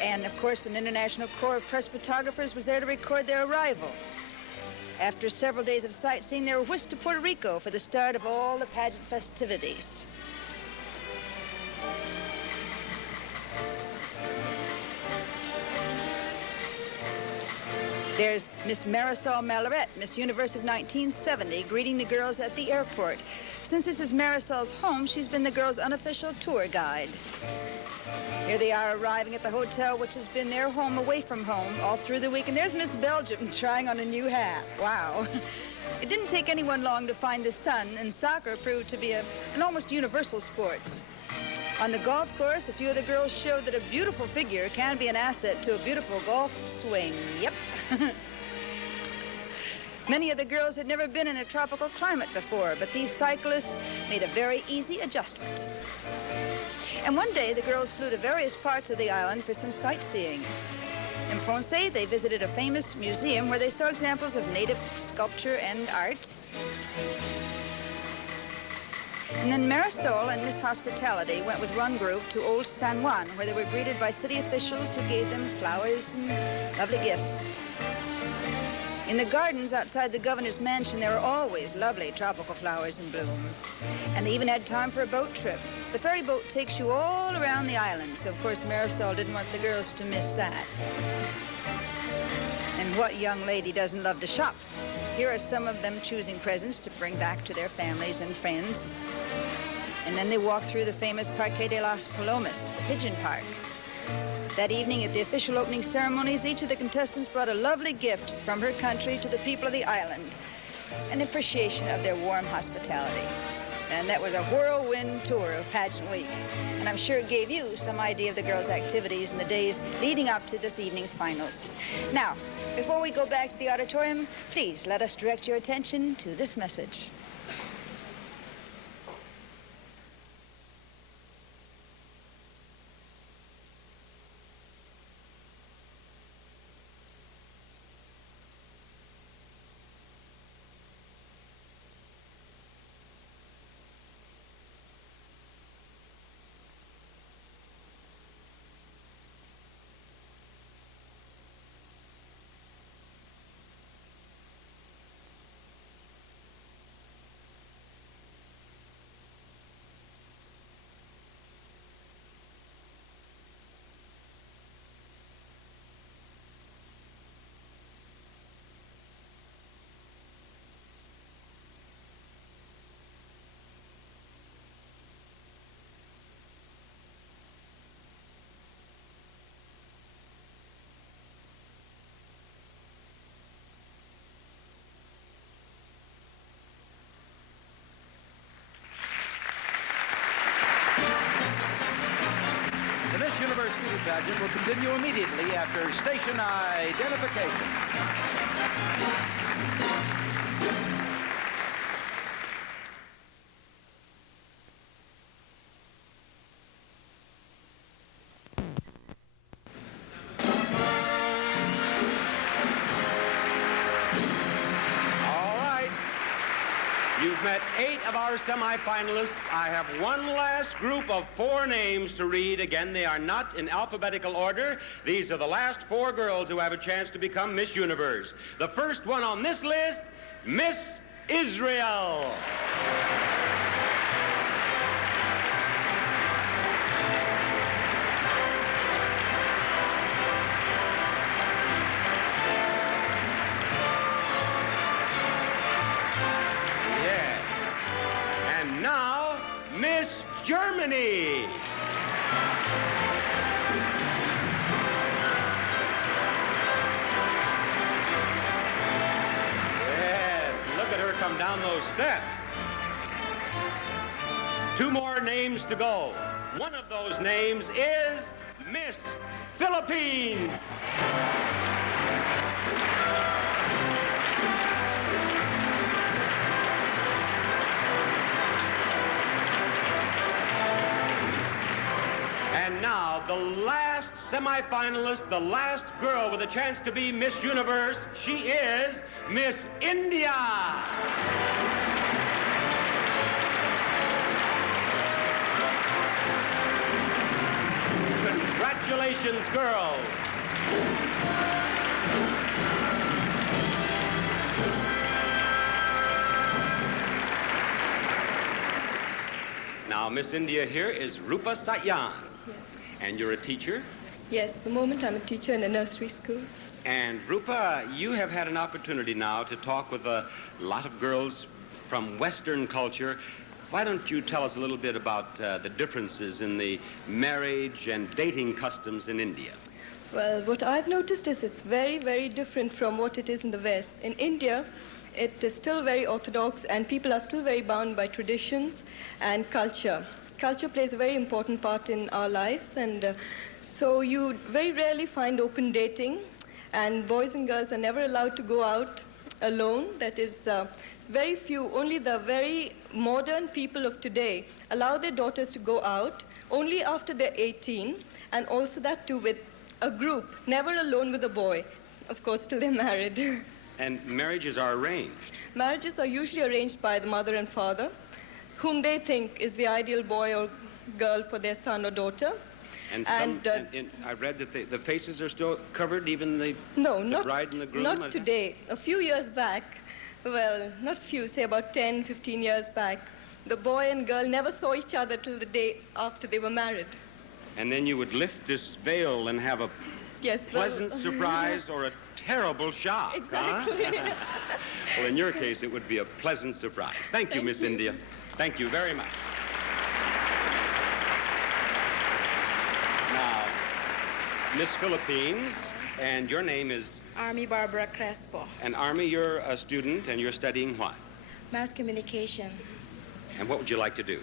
And of course, an international corps of press photographers was there to record their arrival. After several days of sightseeing, they were whisked to Puerto Rico for the start of all the pageant festivities. There's Miss Marisol Malaret, Miss Universe of 1970, greeting the girls at the airport. Since this is Marisol's home, she's been the girls' unofficial tour guide. Here they are arriving at the hotel, which has been their home away from home all through the week. And there's Miss Belgium trying on a new hat. Wow. It didn't take anyone long to find the sun, and soccer proved to be an almost universal sport. On the golf course, a few of the girls showed that a beautiful figure can be an asset to a beautiful golf swing. Yep. Many of the girls had never been in a tropical climate before, but these cyclists made a very easy adjustment. And one day, the girls flew to various parts of the island for some sightseeing. In Ponce, they visited a famous museum where they saw examples of native sculpture and art. And then Marisol and Miss Hospitality went with one group to Old San Juan, where they were greeted by city officials who gave them flowers and lovely gifts. In the gardens outside the governor's mansion, there are always lovely tropical flowers in bloom. And they even had time for a boat trip. The ferry boat takes you all around the island, so of course Marisol didn't want the girls to miss that. And what young lady doesn't love to shop? Here are some of them choosing presents to bring back to their families and friends. And then they walk through the famous Parque de las Palomas, the pigeon park. That evening at the official opening ceremonies, each of the contestants brought a lovely gift from her country to the people of the island, an appreciation of their warm hospitality. And that was a whirlwind tour of Pageant Week. And I'm sure it gave you some idea of the girls' activities in the days leading up to this evening's finals. Now, before we go back to the auditorium, please let us direct your attention to this message. Universe Beauty Pageant will continue immediately after station identification. You've met 8 of our semifinalists. I have one last group of 4 names to read. Again, they are not in alphabetical order. These are the last 4 girls who have a chance to become Miss Universe. The first one on this list, Miss Israel. Miss Germany. Yes, look at her come down those steps. 2 more names to go. One of those names is Miss Philippines. And now, the last semifinalist, the last girl with a chance to be Miss Universe, she is Miss India. Congratulations, girls. Now, Miss India here is Rupa Satyan. Yes. And you're a teacher? Yes, at the moment I'm a teacher in a nursery school. And Rupa, you have had an opportunity now to talk with a lot of girls from Western culture. Why don't you tell us a little bit about the differences in the marriage and dating customs in India? Well, what I've noticed is it's very, very different from what it is in the West. In India, it is still very orthodox and people are still very bound by traditions and culture. Culture plays a very important part in our lives, and so you very rarely find open dating, and boys and girls are never allowed to go out alone. That is, it's very few. Only the very modern people of today allow their daughters to go out only after they're 18, and also that too with a group, never alone with a boy, of course, till they're married. And marriages are arranged? Marriages are usually arranged by the mother and father, whom they think is the ideal boy or girl for their son or daughter. And I read that the faces are still covered, even the bride and the groom? Not today. A few years back, well, not few, say about 10, 15 years back, the boy and girl never saw each other till the day after they were married. And then you would lift this veil and have a pleasant surprise or a terrible shock. Exactly. Huh? Well, in your case, it would be a pleasant surprise. Thank you, Miss India. Thank you very much. Now, Miss Philippines, and your name is? Army Barbara Crespo. And Army, you're a student, and you're studying what? Mass communication. And what would you like to do?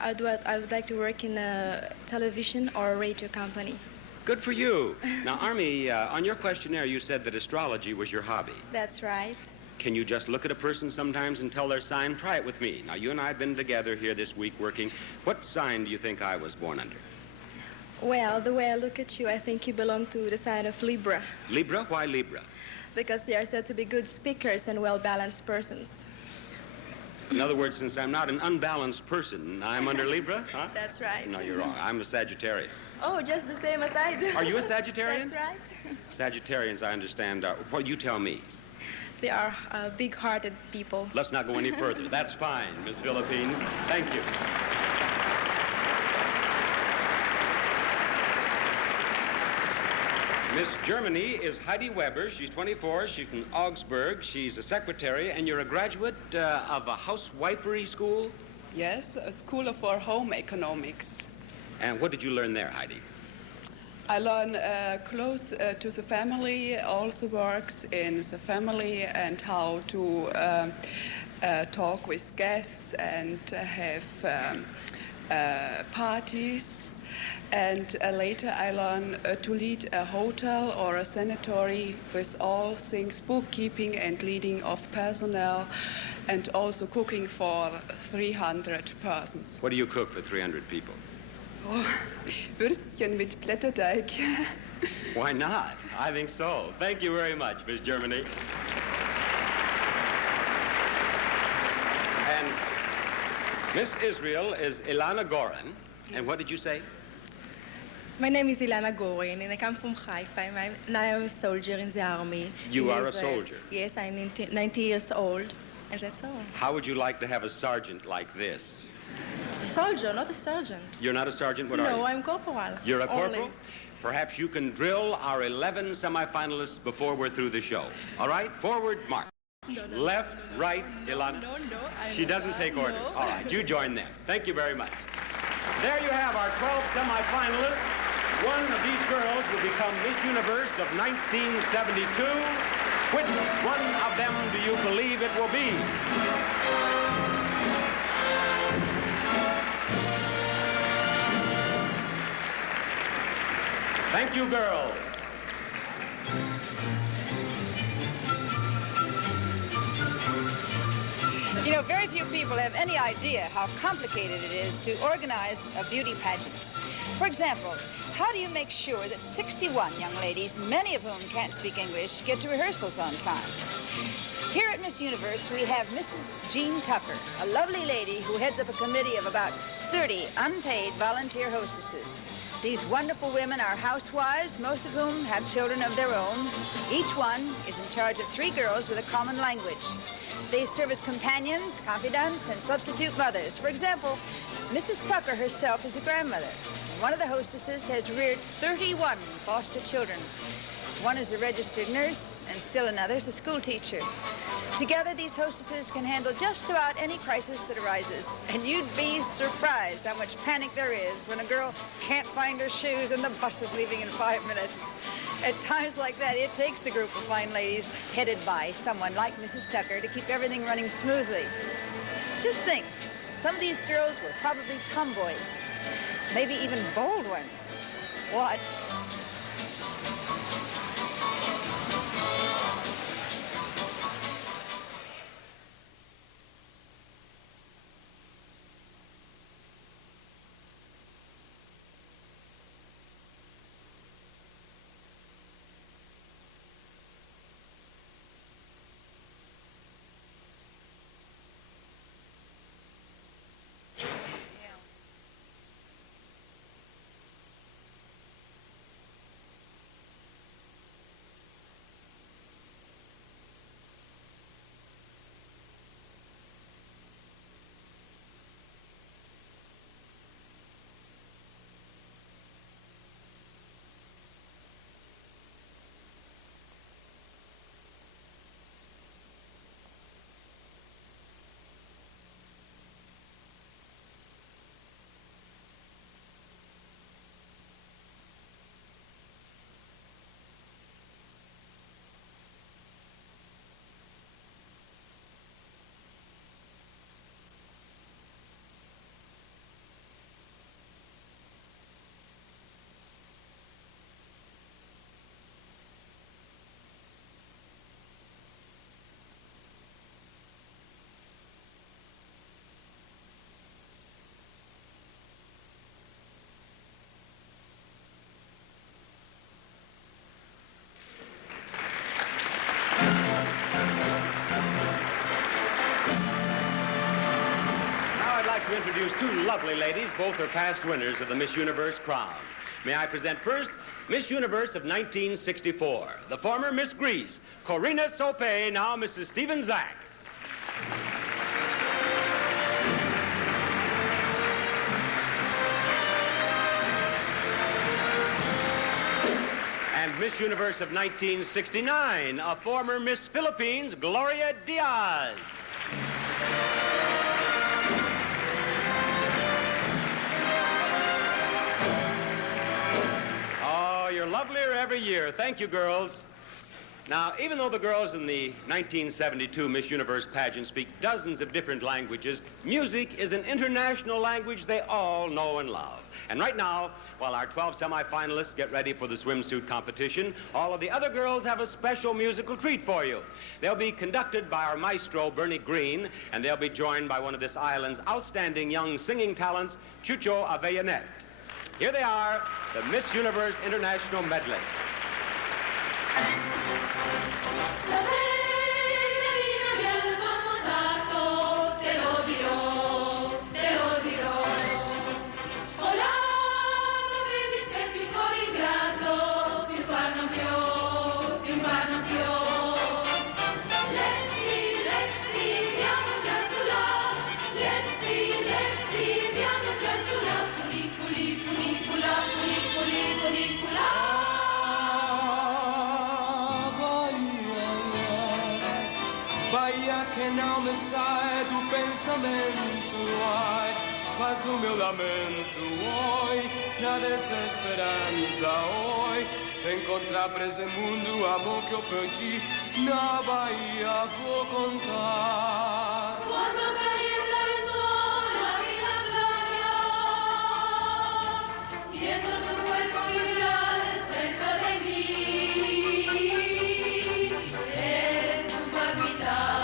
I would like to work in a television or a radio company. Good for you. Now, Army, on your questionnaire, you said that astrology was your hobby. That's right. Can you just look at a person sometimes and tell their sign? Try it with me. Now, you and I have been together here this week working. What sign do you think I was born under? Well, the way I look at you, I think you belong to the sign of Libra. Libra? Why Libra? Because they are said to be good speakers and well-balanced persons. In other words, since I'm not an unbalanced person, I'm under Libra, huh? That's right. No, you're wrong. I'm a Sagittarian. Oh, just the same as I do. Are you a Sagittarian? That's right. Sagittarians, I understand. Well, you tell me. They are big-hearted people. Let's not go any further. That's fine, Miss Philippines. Thank you. Miss Germany is Heidi Weber. She's 24. She's from Augsburg. She's a secretary, and you're a graduate of a housewifery school? Yes, a school for home economics. And what did you learn there, Heidi? I learn close to the family, also works in the family, and how to talk with guests and have parties. And later I learn to lead a hotel or a sanitary with all things bookkeeping and leading of personnel, and also cooking for 300 persons. What do you cook for 300 people? Oh, Würstchen mit Blätterteig. Why not? I think so. Thank you very much, Miss Germany. And Miss Israel is Ilana Goran. And what did you say? My name is Ilana Gorin, and I come from Haifa. I'm a soldier in the army. You are a soldier? Yes, I'm 90 years old, and that's all. How would you like to have a sergeant like this? A soldier, not a sergeant. You're not a sergeant? What are you? No, I'm corporal. You're a corporal? Only. Perhaps you can drill our 11 semifinalists before we're through the show. All right? Forward, march. No. Left, right, Ilana. No. She doesn't take orders. No. All right, you join them. Thank you very much. There you have our 12 semifinalists. One of these girls will become Miss Universe of 1972. Which one of them do you believe it will be? Thank you, girls. You know, very few people have any idea how complicated it is to organize a beauty pageant. For example, how do you make sure that 61 young ladies, many of whom can't speak English, get to rehearsals on time? Here at Miss Universe, we have Mrs. Jean Tucker, a lovely lady who heads up a committee of about 30 unpaid volunteer hostesses. These wonderful women are housewives, most of whom have children of their own. Each one is in charge of 3 girls with a common language. They serve as companions, confidants, and substitute mothers. For example, Mrs. Tucker herself is a grandmother. One of the hostesses has reared 31 foster children. One is a registered nurse, and still another is a school teacher. Together, these hostesses can handle just about any crisis that arises. And you'd be surprised how much panic there is when a girl can't find her shoes and the bus is leaving in 5 minutes. At times like that, it takes a group of fine ladies headed by someone like Mrs. Tucker to keep everything running smoothly. Just think, some of these girls were probably tomboys, maybe even bold ones. Watch. introduce two lovely ladies. Both are past winners of the Miss Universe crown. May I present first Miss Universe of 1964, the former Miss Greece, Corina Sope, now Mrs. Steven Zacks. And Miss Universe of 1969, a former Miss Philippines, Gloria Diaz. Oh, you're lovelier every year. Thank you, girls. Now, even though the girls in the 1972 Miss Universe pageant speak dozens of different languages, music is an international language they all know and love. And right now, while our 12 semifinalists get ready for the swimsuit competition, all of the other girls have a special musical treat for you. They'll be conducted by our maestro, Bernie Green, and they'll be joined by one of this island's outstanding young singing talents, Chucho Avellanet. Here they are, the Miss Universe International Medley. Que não me sai do pensamento, ai, faz o meu lamento, oi, na desesperança, oi, encontrar pra esse mundo o amor que eu perdi, na Bahia vou contar. Quando calienta el sol aquí la playa, siento tu cuerpo vibrar cerca de mí, es tu palpitar.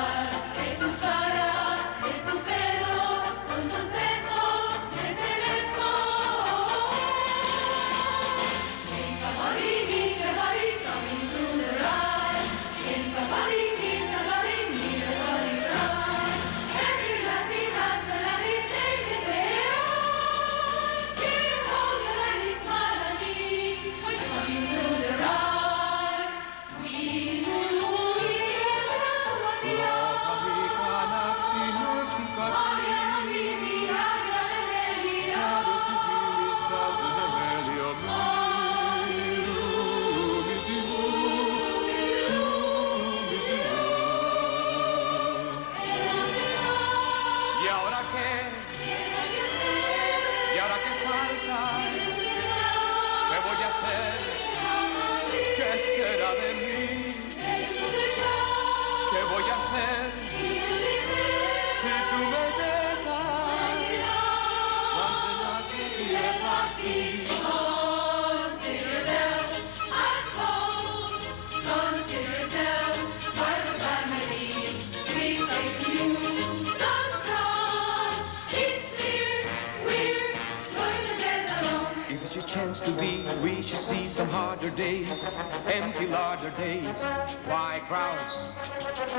To be, we should see some harder days, empty larder days, why crowds?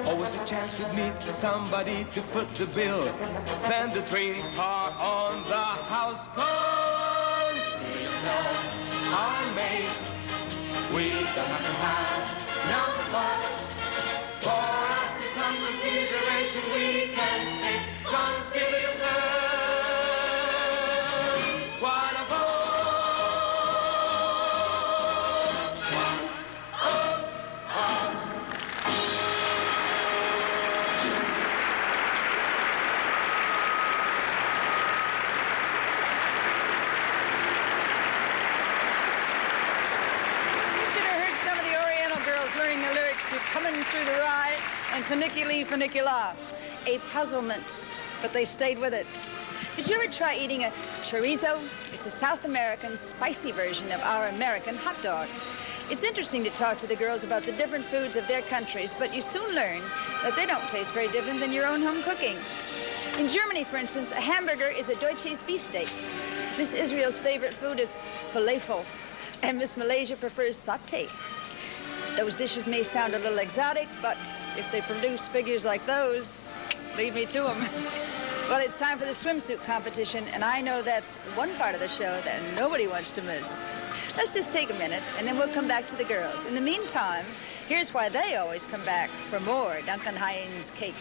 Always a chance to meet somebody to foot the bill. Then the drinks are on the house calls. Our mate, we don't have to have no fuss. For after some consideration, we can stay. Consider yourself. What a Coming through the rye and Funiculi Funicula. A puzzlement, but they stayed with it. Did you ever try eating a chorizo? It's a South American spicy version of our American hot dog. It's interesting to talk to the girls about the different foods of their countries, but you soon learn that they don't taste very different than your own home cooking. In Germany, for instance, a hamburger is a Deutsches beefsteak. Miss Israel's favorite food is falafel, and Miss Malaysia prefers satay. Those dishes may sound a little exotic, but if they produce figures like those, leave me to them. Well, it's time for the swimsuit competition, and I know that's one part of the show that nobody wants to miss. Let's just take a minute, and then we'll come back to the girls. In the meantime, here's why they always come back for more Duncan Hines cake.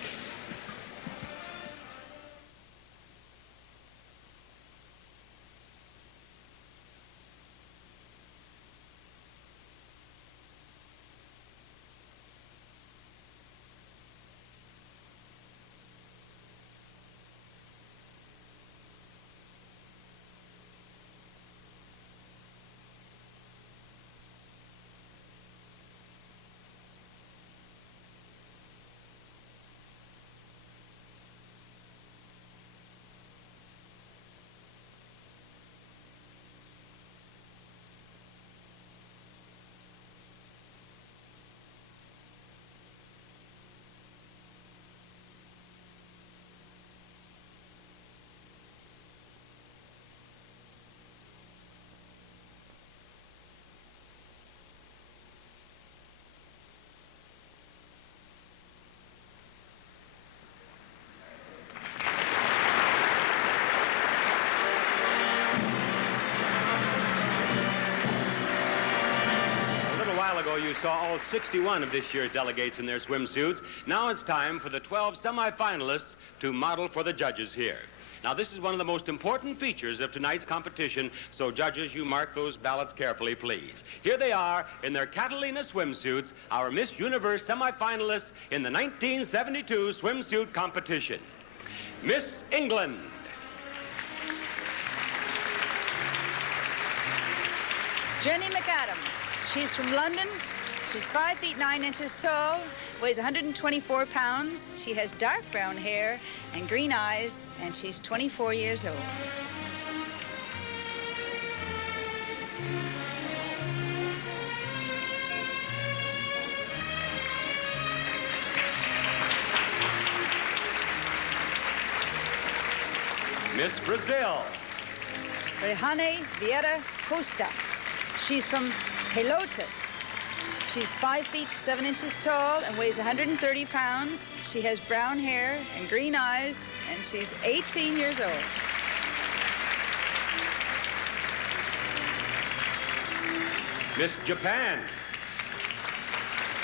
You saw all 61 of this year's delegates in their swimsuits. Now it's time for the 12 semifinalists to model for the judges here. Now, this is one of the most important features of tonight's competition, so judges, you mark those ballots carefully, please. Here they are in their Catalina swimsuits, our Miss Universe semifinalists in the 1972 swimsuit competition. Miss England. Jenny McAdam. She's from London. She's 5 feet 9 inches tall, weighs 124 pounds. She has dark brown hair and green eyes, and she's 24 years old. Miss Brazil. Rehane Vieira Costa. She's from Pelotas. She's 5 feet 7 inches tall and weighs 130 pounds. She has brown hair and green eyes, and she's 18 years old. Miss Japan.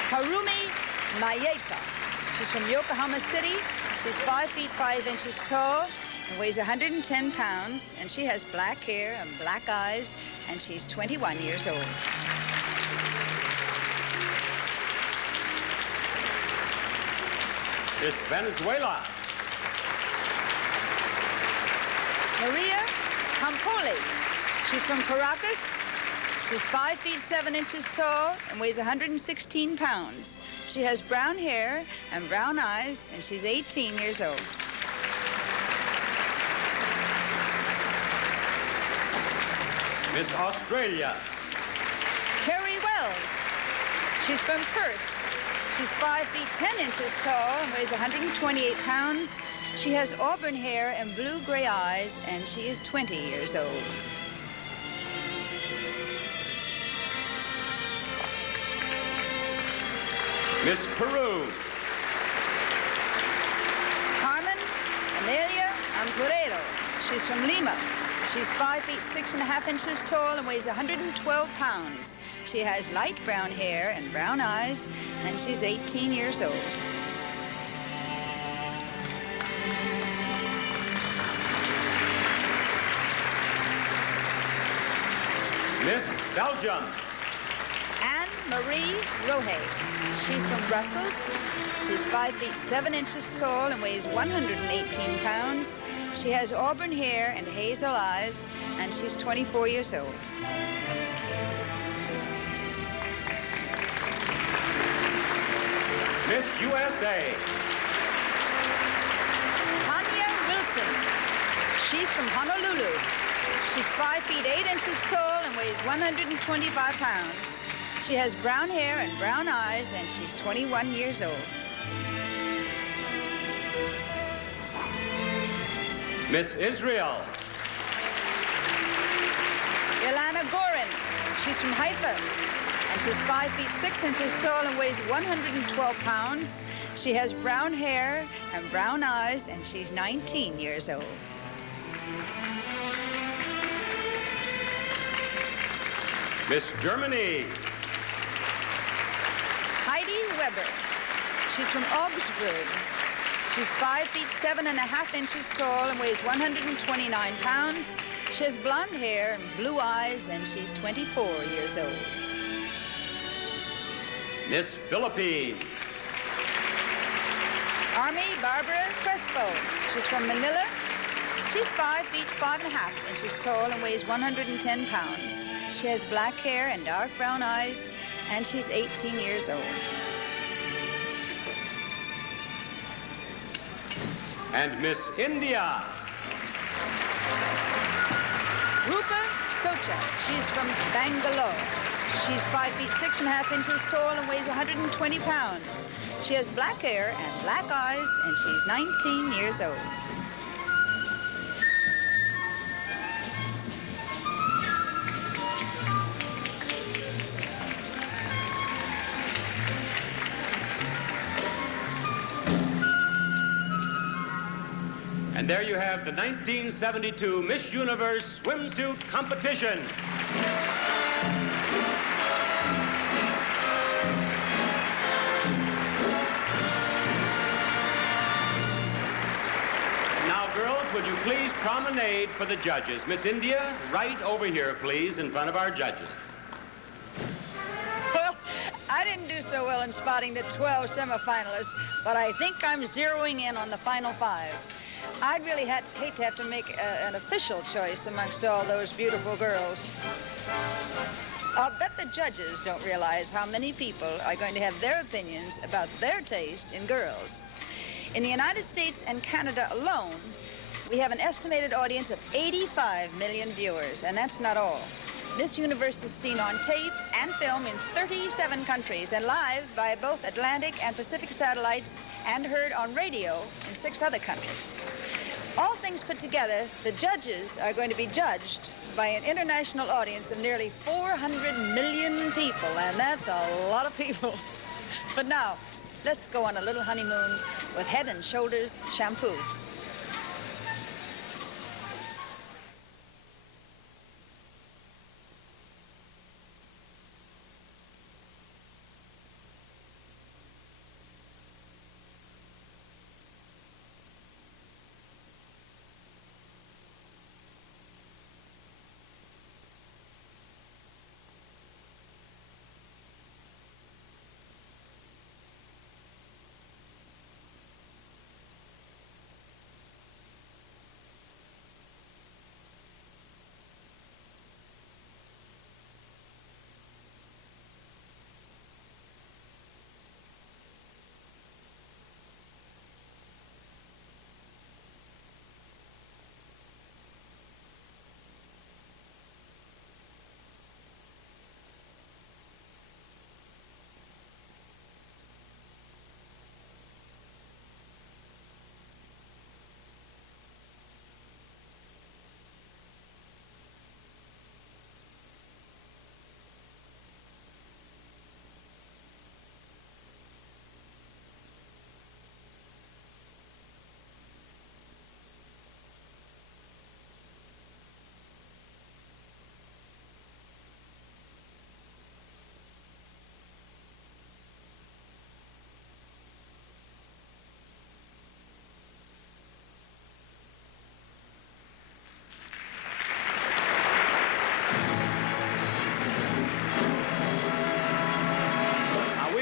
Harumi Maeda. She's from Yokohama City. She's 5 feet 5 inches tall and weighs 110 pounds, and she has black hair and black eyes, and she's 21 years old. Miss Venezuela. Maria Campoli. She's from Caracas. She's 5 feet 7 inches tall and weighs 116 pounds. She has brown hair and brown eyes, and she's 18 years old. Miss Australia. Carrie Wells. She's from Perth. She's 5 feet 10 inches tall and weighs 128 pounds. She has auburn hair and blue-gray eyes, and she is 20 years old. Miss Peru. Carmen Amelia Ampurero. She's from Lima. She's 5 feet 6.5 inches tall and weighs 112 pounds. She has light brown hair and brown eyes, and she's 18 years old. Miss Belgium. Anne-Marie Rohe. She's from Brussels. She's 5 feet 7 inches tall and weighs 118 pounds. She has auburn hair and hazel eyes, and she's 24 years old. Miss USA. Tanya Wilson. She's from Honolulu. She's 5 feet 8 inches tall and weighs 125 pounds. She has brown hair and brown eyes, and she's 21 years old. Miss Israel. Ilana Gorin. She's from Haifa, She's 5 feet 6 inches tall and weighs 112 pounds. She has brown hair and brown eyes, and she's 19 years old. Miss Germany. Heidi Weber. She's from Augsburg. She's 5 feet 7.5 inches tall and weighs 129 pounds. She has blonde hair and blue eyes, and she's 24 years old. Miss Philippines. Army Barbara Crespo. She's from Manila. She's 5 feet 5.5 inches tall and weighs 110 pounds. She has black hair and dark brown eyes, and she's 18 years old. And Miss India. Rupa Socha. She's from Bangalore. She's 5 feet 6.5 inches tall and weighs 120 pounds. She has black hair and black eyes, and she's 19 years old. And there you have the 1972 Miss Universe swimsuit competition. Now, girls, would you please promenade for the judges? Miss India, right over here, please, in front of our judges. Well, I didn't do so well in spotting the 12 semifinalists, but I think I'm zeroing in on the final 5. I'd really hate to have to make an official choice amongst all those beautiful girls. I'll bet the judges don't realize how many people are going to have their opinions about their taste in girls. In the United States and Canada alone, we have an estimated audience of 85 million viewers, and that's not all. Miss Universe is seen on tape and film in 37 countries and live by both Atlantic and Pacific satellites and heard on radio in 6 other countries. All things put together, the judges are going to be judged by an international audience of nearly 400 million people, and that's a lot of people. But now, let's go on a little honeymoon with Head and Shoulders shampoo.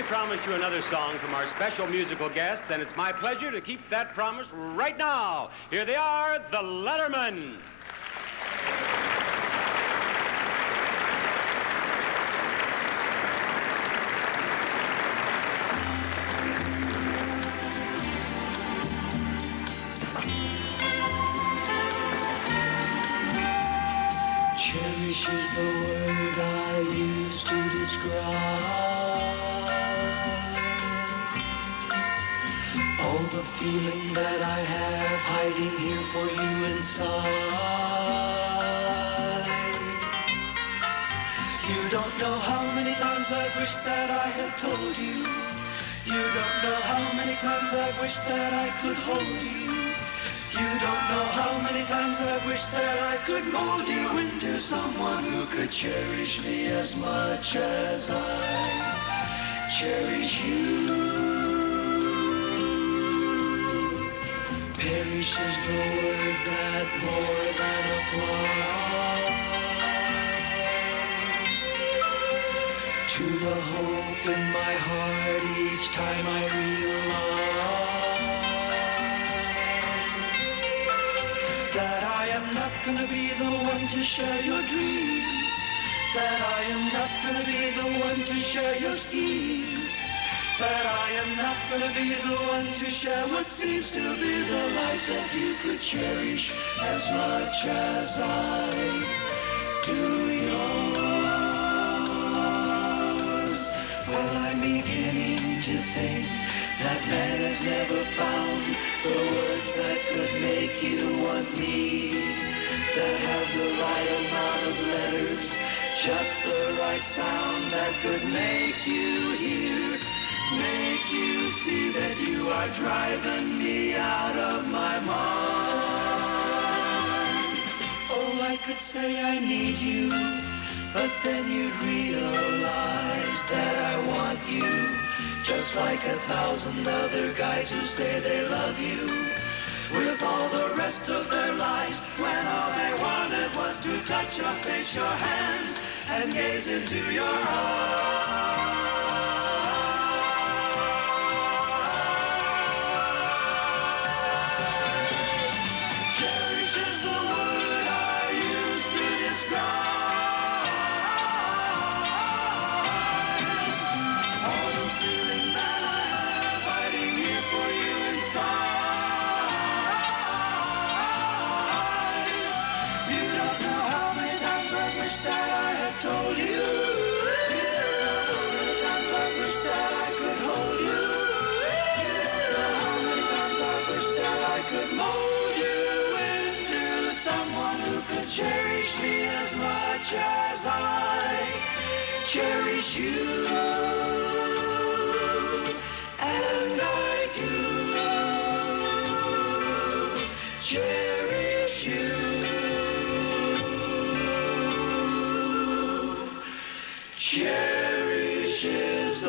Promise you another song from our special musical guests, and it's my pleasure to keep that promise right now. Here they are, the Lettermen. Cherish is the word I use to describe all the feeling that I have hiding here for you inside. You don't know how many times I've wish that I had told you. You don't know how many times I've wished that I could hold you. You don't know how many times I've wished that I could mold you into someone who could cherish me as much as I cherish you. Perish is the word that more than applies to the hope in my heart each time I realize that I am not gonna be the one to share your dreams, that I am not gonna be the one to share your schemes, that I am not gonna be the one to share what seems to be the life that you could cherish as much as I do yours. Well, I'm beginning to think that man has never found the words that could make you want me, that have the right amount of letters, just the right sound that could make you hear, make you see that you are driving me out of my mind. Oh, I could say I need you, but then you'd realize that I want you, just like 1,000 other guys who say they love you with all the rest of their lives, when all they wanted was to touch your face, your hands, and gaze into your eyes. Cherish is the word I use to describe all the feeling that I have hiding here for you inside. You don't know how many times I wish that I had told you. You don't know how many times I wish that I could hold you. You don't know how many times I wish that I could mold you into someone who could cherish me as much as I cherish you. And I do cherish you. Cherish is the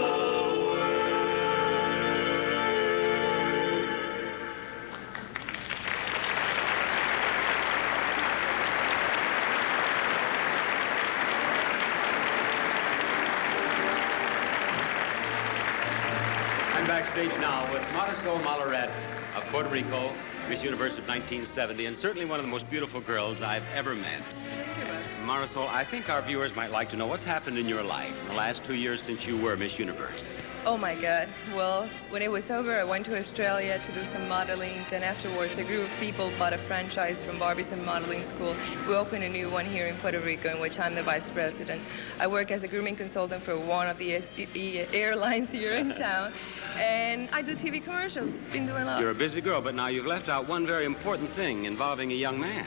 I'm backstage now with Marisol Malaret of Puerto Rico, Miss Universe of 1970, and certainly one of the most beautiful girls I've ever met. Marisol, I think our viewers might like to know what's happened in your life in the last 2 years since you were Miss Universe. Oh my God. Well, when it was over, I went to Australia to do some modeling. Then afterwards, a group of people bought a franchise from Barbie's and Modeling School. We opened a new one here in Puerto Rico, in which I'm the vice president. I work as a grooming consultant for one of the airlines here in town. And I do TV commercials. Been doing a lot. You're a busy girl, but now you've left out one very important thing involving a young man.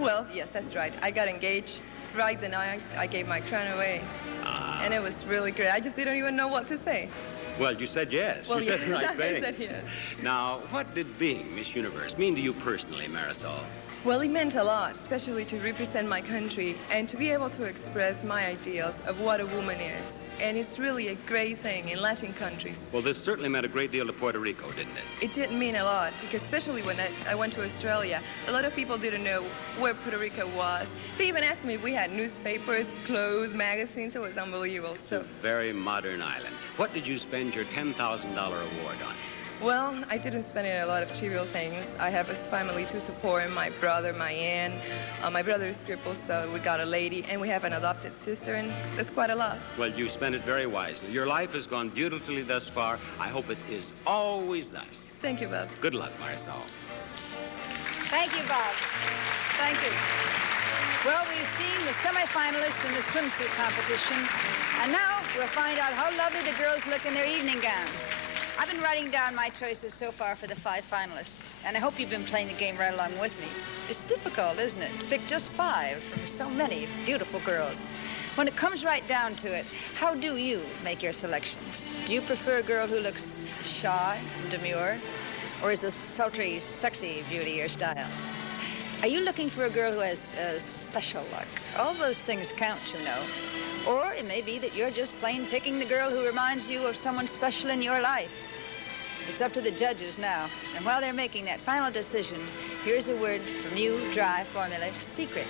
Well, yes, that's right. I got engaged right the night I gave my crown away. And it was really great. I just didn't even know what to say. Well, you said yes. Well, you said the right I thing. said yes. Now, what did being Miss Universe mean to you personally, Marisol? Well, it meant a lot, especially to represent my country and to be able to express my ideals of what a woman is. And it's really a great thing in Latin countries. Well, this certainly meant a great deal to Puerto Rico, didn't it? It did mean a lot, because especially when I went to Australia, a lot of people didn't know where Puerto Rico was. They even asked me if we had newspapers, clothes, magazines. It was unbelievable. It's a very modern island. What did you spend your $10,000 award on? Well, I didn't spend it on a lot of trivial things. I have a family to support, my brother, my aunt. My brother is crippled, so we got a lady, and we have an adopted sister, and that's quite a lot. Well, you spent it very wisely. Your life has gone beautifully thus far. I hope it is always thus. Thank you, Bob. Good luck, Marisol. Thank you, Bob. Thank you. Well, we've seen the semifinalists in the swimsuit competition, and now we'll find out how lovely the girls look in their evening gowns. I've been writing down my choices so far for the 5 finalists, and I hope you've been playing the game right along with me. It's difficult, isn't it, to pick just 5 from so many beautiful girls. When it comes right down to it, how do you make your selections? Do you prefer a girl who looks shy and demure? Or is the sultry, sexy beauty your style? Are you looking for a girl who has special luck? All those things count, you know. Or it may be that you're just plain picking the girl who reminds you of someone special in your life. It's up to the judges now. And while they're making that final decision, here's a word from you, dry formula, secret.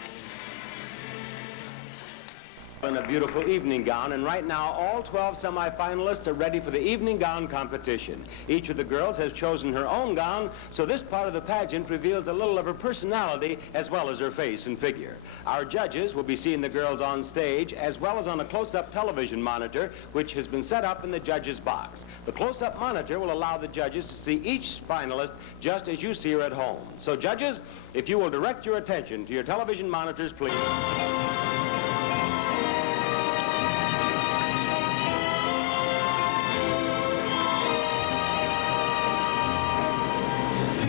In a beautiful evening gown, and right now all 12 semi-finalists are ready for the evening gown competition. Each of the girls has chosen her own gown, so this part of the pageant reveals a little of her personality as well as her face and figure. Our judges will be seeing the girls on stage as well as on a close-up television monitor which has been set up in the judges' box. The close-up monitor will allow the judges to see each finalist just as you see her at home. So judges, if you will direct your attention to your television monitors, please.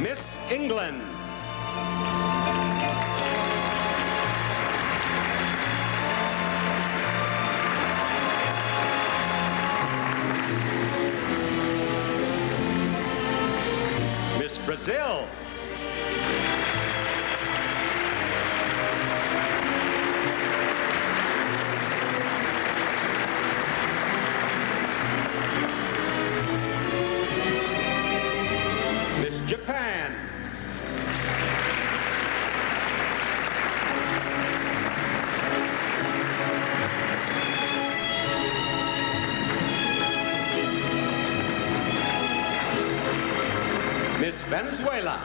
Miss England. Miss Brazil. Miss Japan. Miss Venezuela.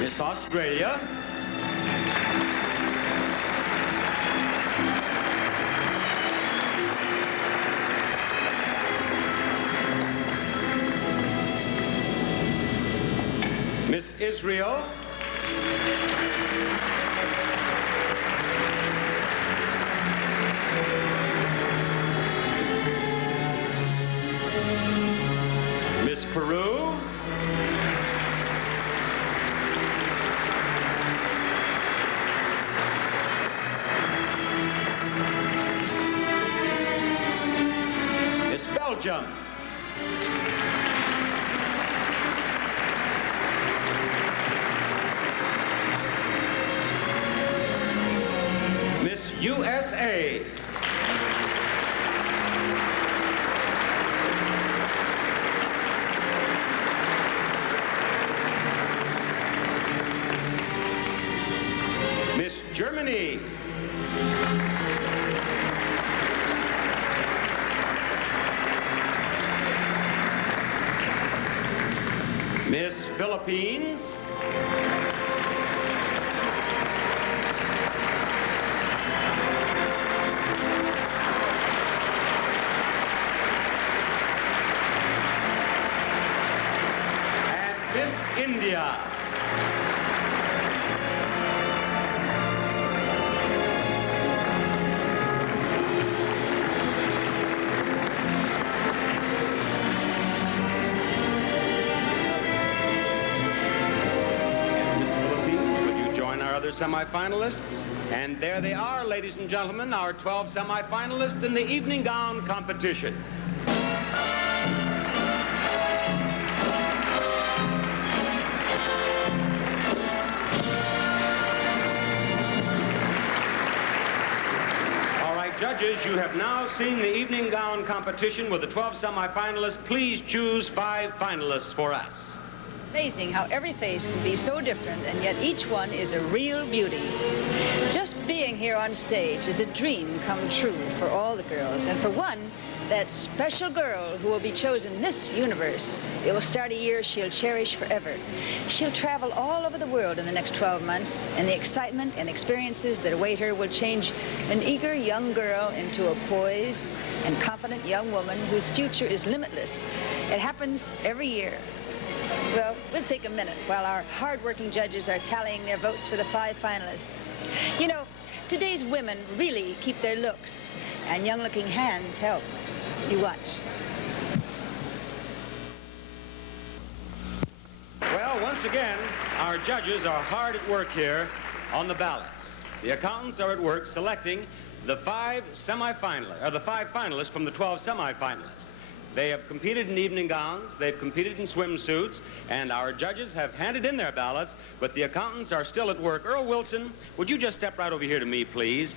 Miss Australia. Miss Israel. Miss Peru. Miss Belgium. Miss USA. Miss Germany. Miss Philippines. And Miss India. Semi-finalists, and there they are, ladies and gentlemen, our 12 semi-finalists in the evening gown competition. All right, judges, you have now seen the evening gown competition with the 12 semi-finalists. Please choose 5 finalists for us. Amazing how every face can be so different, and yet each one is a real beauty. Just being here on stage is a dream come true for all the girls, and for one, that special girl who will be chosen Miss Universe. It will start a year she'll cherish forever. She'll travel all over the world in the next 12 months, and the excitement and experiences that await her will change an eager young girl into a poised and confident young woman whose future is limitless. It happens every year. Well, we'll take a minute while our hard-working judges are tallying their votes for the 5 finalists. You know, today's women really keep their looks, and young-looking hands help. You watch. once again, our judges are hard at work here on the ballots. The accountants are at work selecting the five finalists from the 12 semifinalists. They have competed in evening gowns, they've competed in swimsuits, and our judges have handed in their ballots, but the accountants are still at work. Earl Wilson, would you just step right over here to me, please?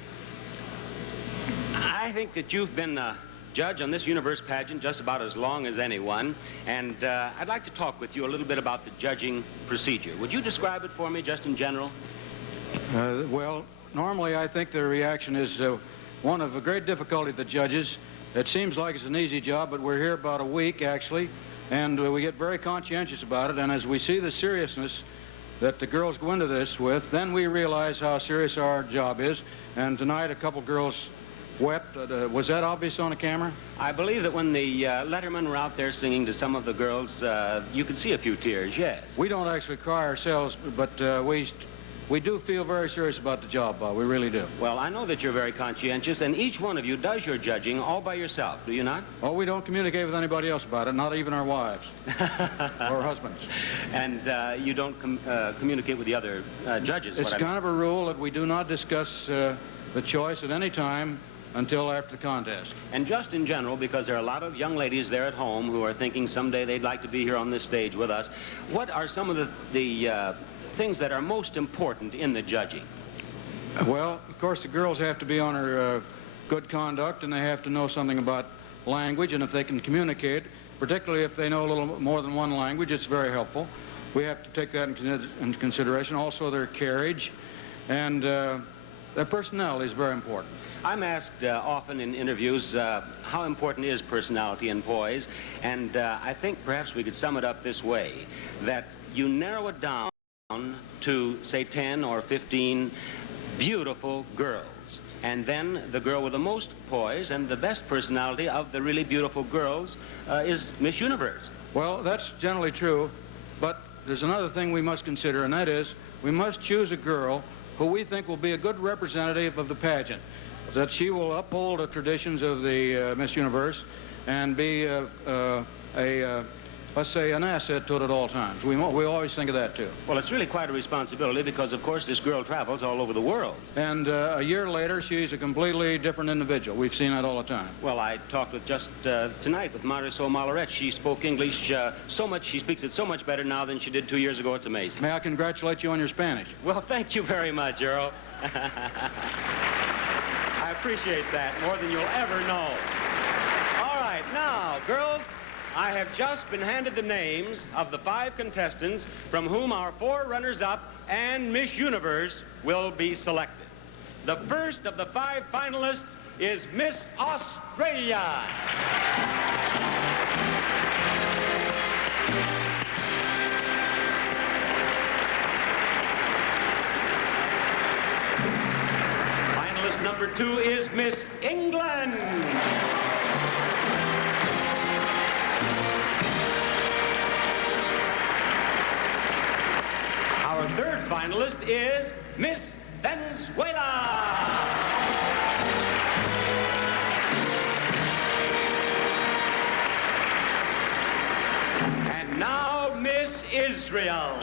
I think that you've been a judge on this Universe pageant just about as long as anyone, and I'd like to talk with you a little bit about the judging procedure. Would you describe it for me, just in general? Well, normally I think the reaction is one of a great difficulty to the judges. It seems like it's an easy job, but we're here about a week, actually, and we get very conscientious about it, and as we see the seriousness that the girls go into this with, then we realize how serious our job is, and tonight a couple girls wept. Was that obvious on the camera? I believe that when the lettermen were out there singing to some of the girls, you could see a few tears, yes. We don't actually cry ourselves, but we do feel very serious about the job, Bob. We really do. Well, I know that you're very conscientious, and each one of you does your judging all by yourself, do you not? Oh, we don't communicate with anybody else about it, not even our wives or husbands. And you don't communicate with the other judges? It's kind of a rule that we do not discuss the choice at any time until after the contest. And just in general, because there are a lot of young ladies there at home who are thinking someday they'd like to be here on this stage with us, what are some of the things that are most important in the judging? Well, of course, the girls have to be on their good conduct, and they have to know something about language, and if they can communicate, particularly if they know a little more than one language, it's very helpful. We have to take that into consideration. Also, their carriage and their personality is very important. I'm asked often in interviews how important is personality and poise, and I think perhaps we could sum it up this way, that you narrow it down to, say, 10 or 15 beautiful girls, and then the girl with the most poise and the best personality of the really beautiful girls is Miss Universe. Well, that's generally true, but there's another thing we must consider, and that is we must choose a girl who we think will be a good representative of the pageant, that she will uphold the traditions of the Miss Universe and be let's say, an asset to it at all times. We always think of that, too. Well, it's really quite a responsibility because, of course, this girl travels all over the world. And a year later, she's a completely different individual. We've seen that all the time. Well, I talked with just tonight with Marisol Malaret. She spoke English so much, she speaks it so much better now than she did 2 years ago. It's amazing. May I congratulate you on your Spanish? Well, thank you very much, Earl. I appreciate that more than you'll ever know. All right, now, girls, I have just been handed the names of the 5 contestants from whom our 4 runners-up and Miss Universe will be selected. The first of the 5 finalists is Miss Australia. Finalist number 2 is Miss England. Our third finalist is Miss Venezuela. And now Miss Israel.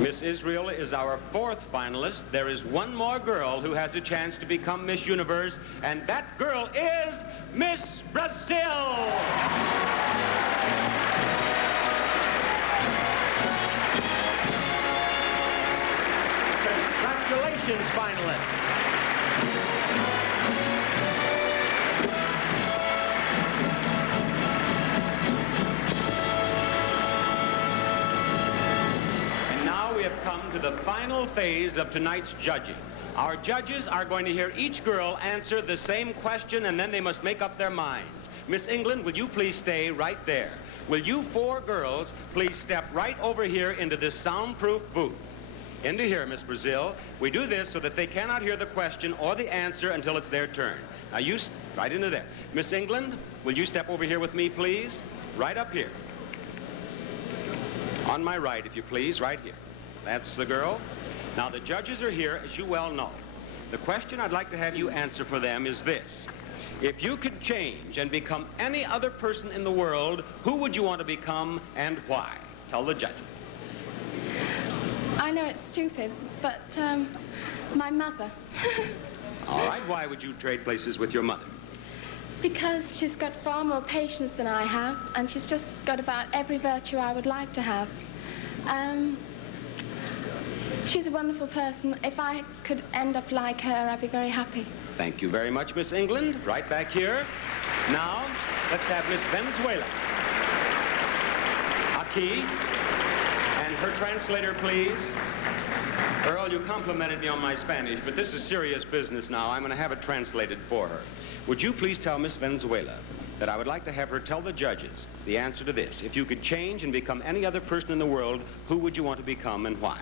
Miss Israel is our 4th finalist. There is one more girl who has a chance to become Miss Universe, and that girl is Miss Brazil. Congratulations, finalists. Come to the final phase of tonight's judging. Our judges are going to hear each girl answer the same question, and then they must make up their minds. Miss England, will you please stay right there? Will you 4 girls please step right over here into this soundproof booth? Into here, Miss Brazil. We do this so that they cannot hear the question or the answer until it's their turn. Now you right into there. Miss England, will you step over here with me, please? Right up here. On my right, if you please, right here. That's the girl. Now, the judges are here, as you well know. the question I'd like to have you answer for them is this. If you could change and become any other person in the world, who would you want to become and why? Tell the judges. I know it's stupid, but my mother. All right, why would you trade places with your mother? Because she's got far more patience than I have, and she's just got about every virtue I would like to have. She's a wonderful person. If I could end up like her, I'd be very happy. Thank you very much, Miss England. Right back here. Now, let's have Miss Venezuela. Aquí. And her translator, please. Earl, you complimented me on my Spanish, but this is serious business now. I'm going to have it translated for her. Would you please tell Miss Venezuela that I would like to have her tell the judges the answer to this. If you could change and become any other person in the world, who would you want to become and why?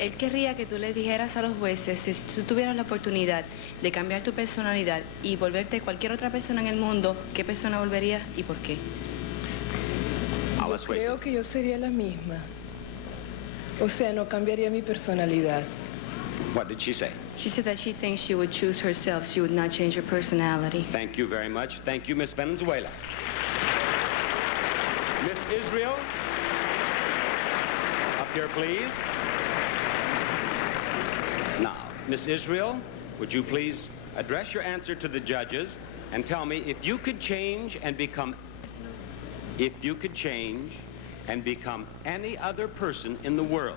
Él querría que tú le dijeras a los jueces si tú tuvieras la oportunidad de cambiar tu personalidad y volverte cualquier otra persona en el mundo, ¿qué persona volverías y por qué? Creo que yo sería la misma. O sea, no cambiaría mi personalidad. What did she say? She said that she thinks she would choose herself. She would not change her personality. Thank you very much. Thank you, Miss Venezuela. Miss Israel, up here, please. Now, Miss Israel, would you please address your answer to the judges and tell me if you could change and become any other person in the world,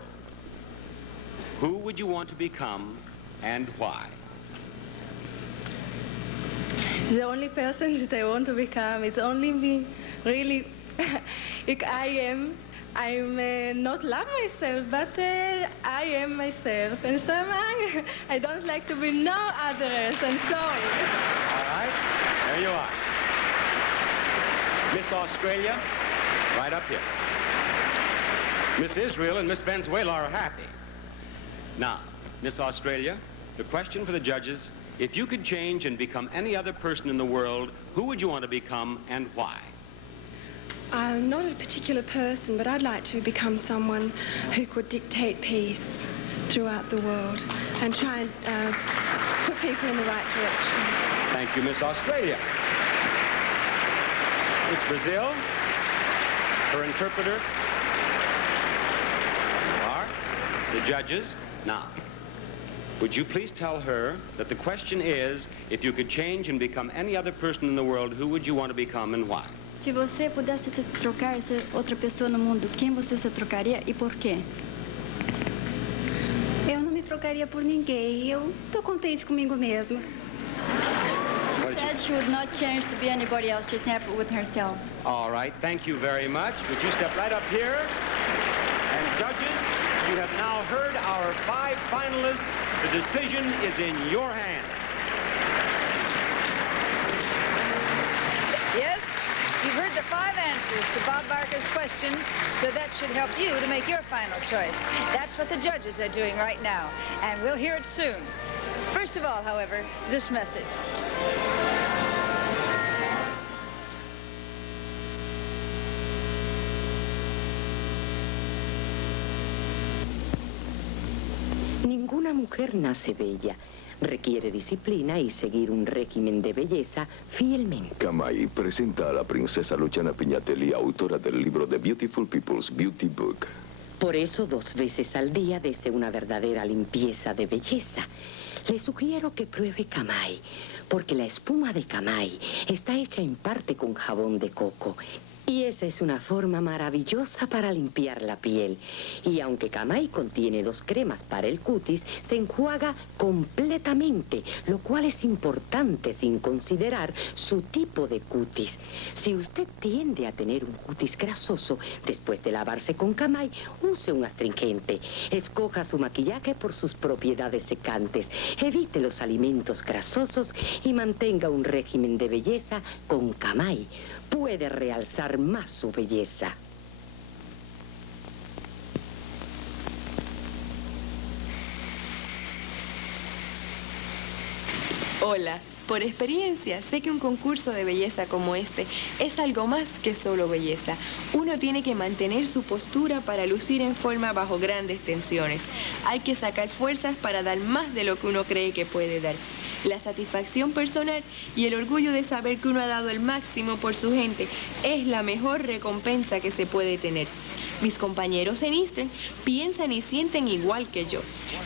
who would you want to become and why? The only person that I want to become is only me. Really, I'm not love myself, but I am myself. And so I don't like to be no others. I'm sorry. All right, there you are. Miss Australia, right up here. Miss Israel and Miss Venezuela are happy. Now, Miss Australia, the question for the judges, if you could change and become any other person in the world, who would you want to become and why? Not a particular person, but I'd like to become someone who could dictate peace throughout the world and try and put people in the right direction. Thank you, Miss Australia. Miss Brazil, her interpreter. Are the judges. Now, would you please tell her that the question is, if you could change and become any other person in the world, who would you want to become and why? Se você pudesse trocar essa outra pessoa no mundo, quem você se trocaria e por quê? Eu não me trocaria por ninguém. Eu tô contente comigo mesma. Said she would not change to be anybody else, just happy with herself. All right, thank you very much. Would you step right up here? And judges, you have now heard our 5 finalists. The decision is in your hands. Yes, you've heard the 5 answers to Bob Barker's question, so that should help you to make your final choice. That's what the judges are doing right now, and we'll hear it soon. First of all, however, this message. Ninguna mujer nace bella. Requiere disciplina y seguir un régimen de belleza fielmente. Kamai presenta a la princesa Luciana Pignatelli, autora del libro The Beautiful People's Beauty Book. Por eso 2 veces al día desea una verdadera limpieza de belleza. Le sugiero que pruebe Kamai, porque la espuma de Kamai está hecha en parte con jabón de coco. Y esa es una forma maravillosa para limpiar la piel. Y aunque Kamai contiene 2 cremas para el cutis, se enjuaga completamente, lo cual es importante sin considerar su tipo de cutis. Si usted tiende a tener un cutis grasoso, después de lavarse con Kamai, use un astringente. Escoja su maquillaje por sus propiedades secantes. Evite los alimentos grasosos y mantenga un régimen de belleza con Kamai. Puede realzar más su belleza. Hola, Por experiencia, sé que un concurso de belleza como este es algo más que solo belleza. Uno tiene que mantener su postura para lucir en forma bajo grandes tensiones. Hay que sacar fuerzas para dar más de lo que uno cree que puede dar. La satisfacción personal y el orgullo de saber que uno ha dado el máximo por su gente es la mejor recompensa que se puede tener. Mis compañeros en Eastern piensan y sienten igual que yo.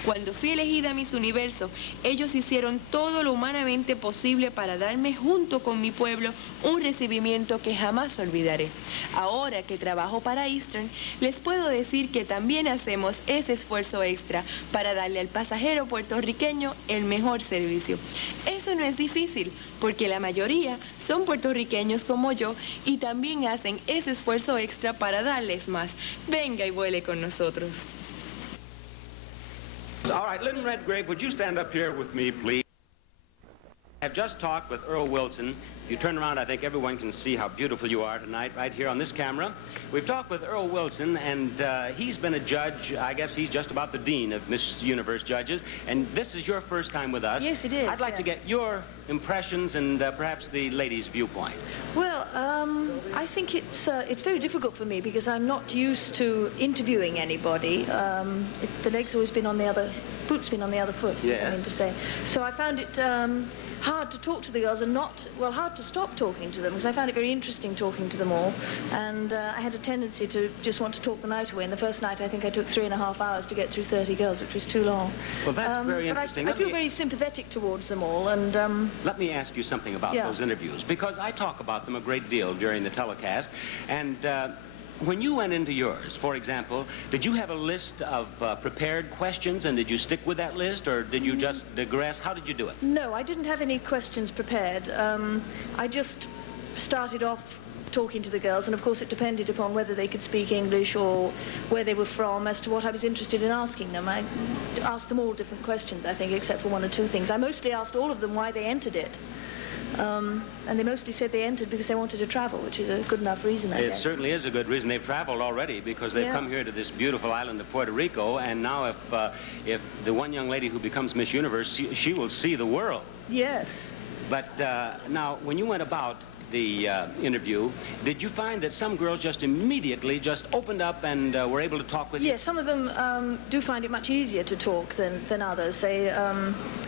Cuando fui elegida Miss Universo, ellos hicieron todo lo humanamente posible para darme, junto con mi pueblo, un recibimiento que jamás olvidaré. Ahora que trabajo para Eastern, les puedo decir que también hacemos ese esfuerzo extra para darle al pasajero puertorriqueño el mejor servicio. Eso no es difícil, porque la mayoría son puertorriqueños como yo y también hacen ese esfuerzo extra para darles más. Venga y vuele con nosotros. All right, Lynn Redgrave, would you stand up here with me, please? I have just talked with Earl Wilson. If you turn around, I think everyone can see how beautiful you are tonight, right here on this camera. We've talked with Earl Wilson, and he's been a judge. I guess he's just about the dean of Miss Universe judges, and this is your first time with us. Yes, it is. I'd like to get your impressions and perhaps the ladies' viewpoint. Well, I think it's very difficult for me because I'm not used to interviewing anybody. The leg's always been on the other, foot's been on the other foot, is what I mean to say. So I found it hard to talk to the girls and hard to stop talking to them because I found it very interesting talking to them all, and I had a tendency to just want to talk the night away. And the first night I think I took 3.5 hours to get through 30 girls, which was too long. Well, that's very interesting. But I feel very sympathetic towards them all, and let me ask you something about those interviews, because I talk about them a great deal during the telecast, and when you went into yours, for example, did you have a list of prepared questions, and did you stick with that list, or did you just digress? How did you do it? No, I didn't have any questions prepared. I just started off talking to the girls, and of course it depended upon whether they could speak English or where they were from as to what I was interested in asking them. I asked them all different questions, I think, except for one or two things. I mostly asked all of them why they entered it. And they mostly said they entered because they wanted to travel, which is a good enough reason, I guess. It certainly is a good reason. They've traveled already because they've come here to this beautiful island of Puerto Rico, and now if the one young lady who becomes Miss Universe, she will see the world. Yes. But now, when you went about the interview, did you find that some girls just immediately just opened up and were able to talk with you? Yes, some of them do find it much easier to talk than others. They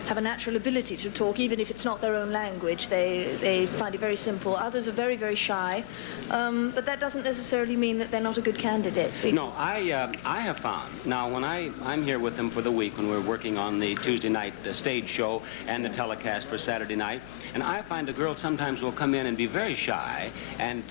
have a natural ability to talk, even if it's not their own language. They find it very simple. Others are very, very shy, but that doesn't necessarily mean that they're not a good candidate. No, I have found, now when I'm here with them for the week when we're working on the Tuesday night stage show and the telecast for Saturday night, and I find a girl sometimes will come in and be very shy and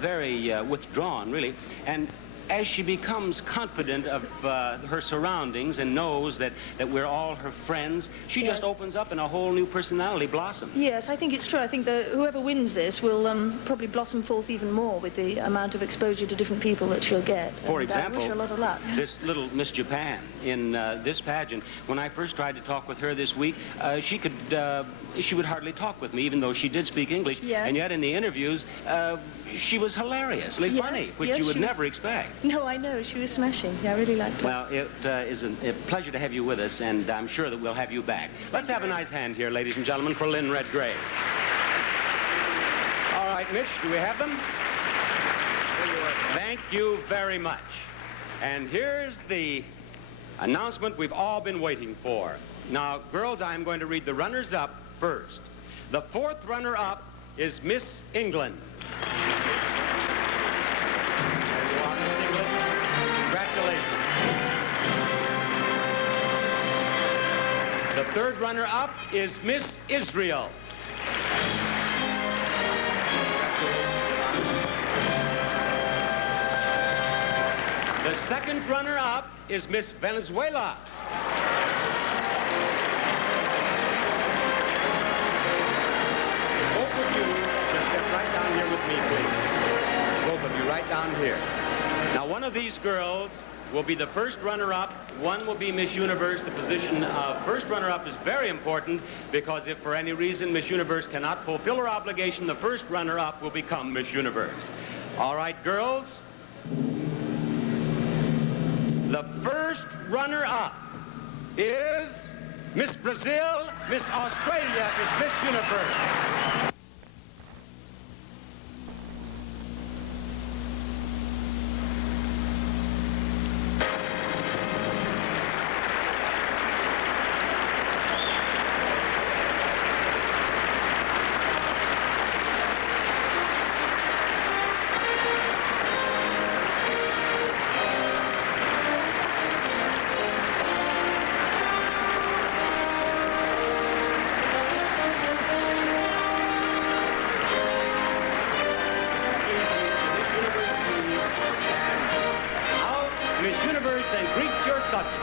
very withdrawn, really, and as she becomes confident of her surroundings and knows that we're all her friends, she just opens up and a whole new personality blossoms. Yes, I think it's true. I think that whoever wins this will probably blossom forth even more with the amount of exposure to different people that she'll get. For example, I wish her a lot of luck. This little Miss Japan in this pageant, when I first tried to talk with her this week, she would hardly talk with me, even though she did speak English. Yes. And yet in the interviews, she was hilariously funny, which you would never expect. No, I know. She was smashing. Yeah, I really liked her. Well, it is a pleasure to have you with us, and I'm sure that we'll have you back. Let's have a nice hand here, ladies and gentlemen, for Lynn Redgrave. All right, Mitch, do we have them? Thank you very much. And here's the announcement we've all been waiting for. Now, girls, I'm going to read the runners-up first. The fourth runner-up is Miss England. There you are, Miss England. Congratulations. The third runner-up is Miss Israel. The second runner-up is Miss Venezuela. Both of you, just step right down here with me, please. Both of you, right down here. Now, one of these girls will be the first runner-up. One will be Miss Universe. The position of first runner-up is very important because if for any reason Miss Universe cannot fulfill her obligation, the first runner-up will become Miss Universe. All right, girls? The first runner-up is Miss Brazil, Miss Australia is Miss Universe. Miss Universe, and greet your subjects.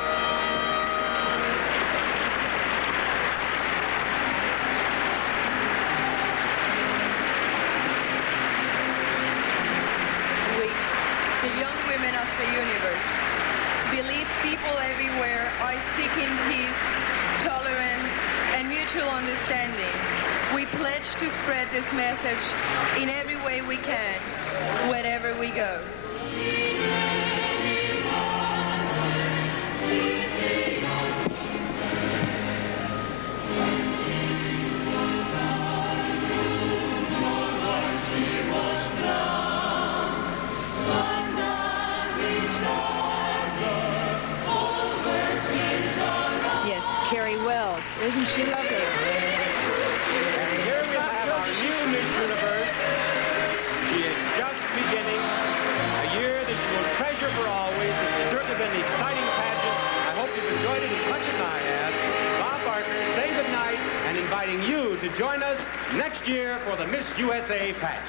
We, the young women of the universe, believe people everywhere are seeking peace, tolerance, and mutual understanding. We pledge to spread this message in every way we can, wherever we go. Yes, Carrie Wells. Isn't she lovely? And here we have our new Miss Universe. She is just beginning a year that she will treasure for always. This has certainly been an exciting pageant. I hope you've enjoyed it as much as I have. Bob Barker saying good night and inviting you to join us next year for the Miss USA pageant.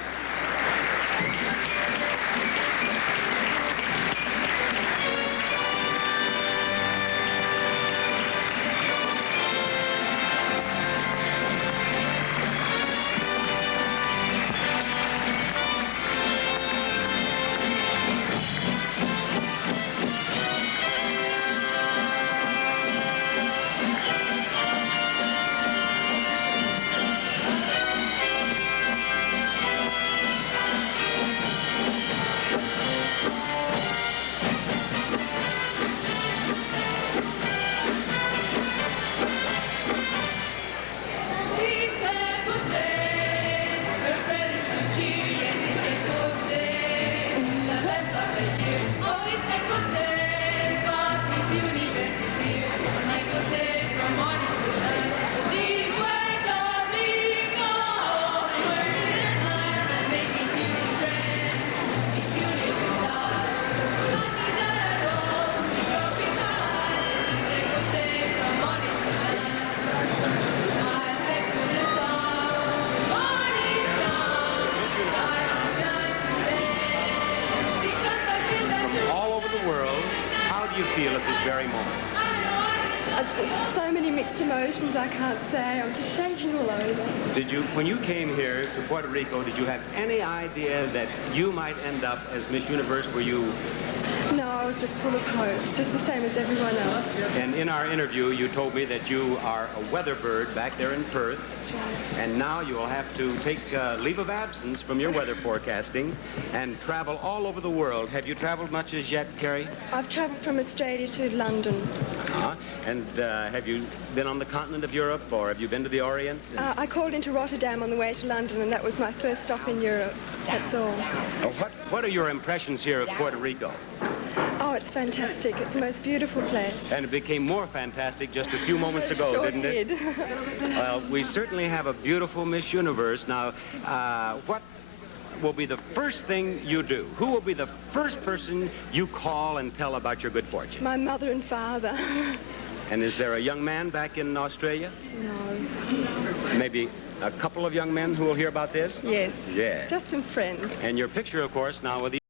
Feel at this very moment? So many mixed emotions, I can't say. I'm just shaking all over. Did you, when you came here to Puerto Rico, did you have any idea that you might end up as Miss Universe? Were you? No, I was just full of hope. It's just the same as everyone else. And in our interview, you told me that you are a weather bird back there in Perth. That's right. And now you will have to take leave of absence from your weather forecasting and travel all over the world. Have you traveled much as yet, Carrie? I've traveled from Australia to London. And have you been on the continent of Europe, or have you been to the Orient? I called into Rotterdam on the way to London, and that was my first stop in Europe. That's all. What are your impressions here of Puerto Rico? Oh, it's fantastic. It's the most beautiful place. And it became more fantastic just a few moments ago, Sure didn't it? did. Well, we certainly have a beautiful Miss Universe. Now, what will be the first thing you do? Who will be the first person you call and tell about your good fortune? My mother and father. And is there a young man back in Australia? No. Maybe a couple of young men who will hear about this? Yes. Yes. Just some friends. And your picture, of course, now with the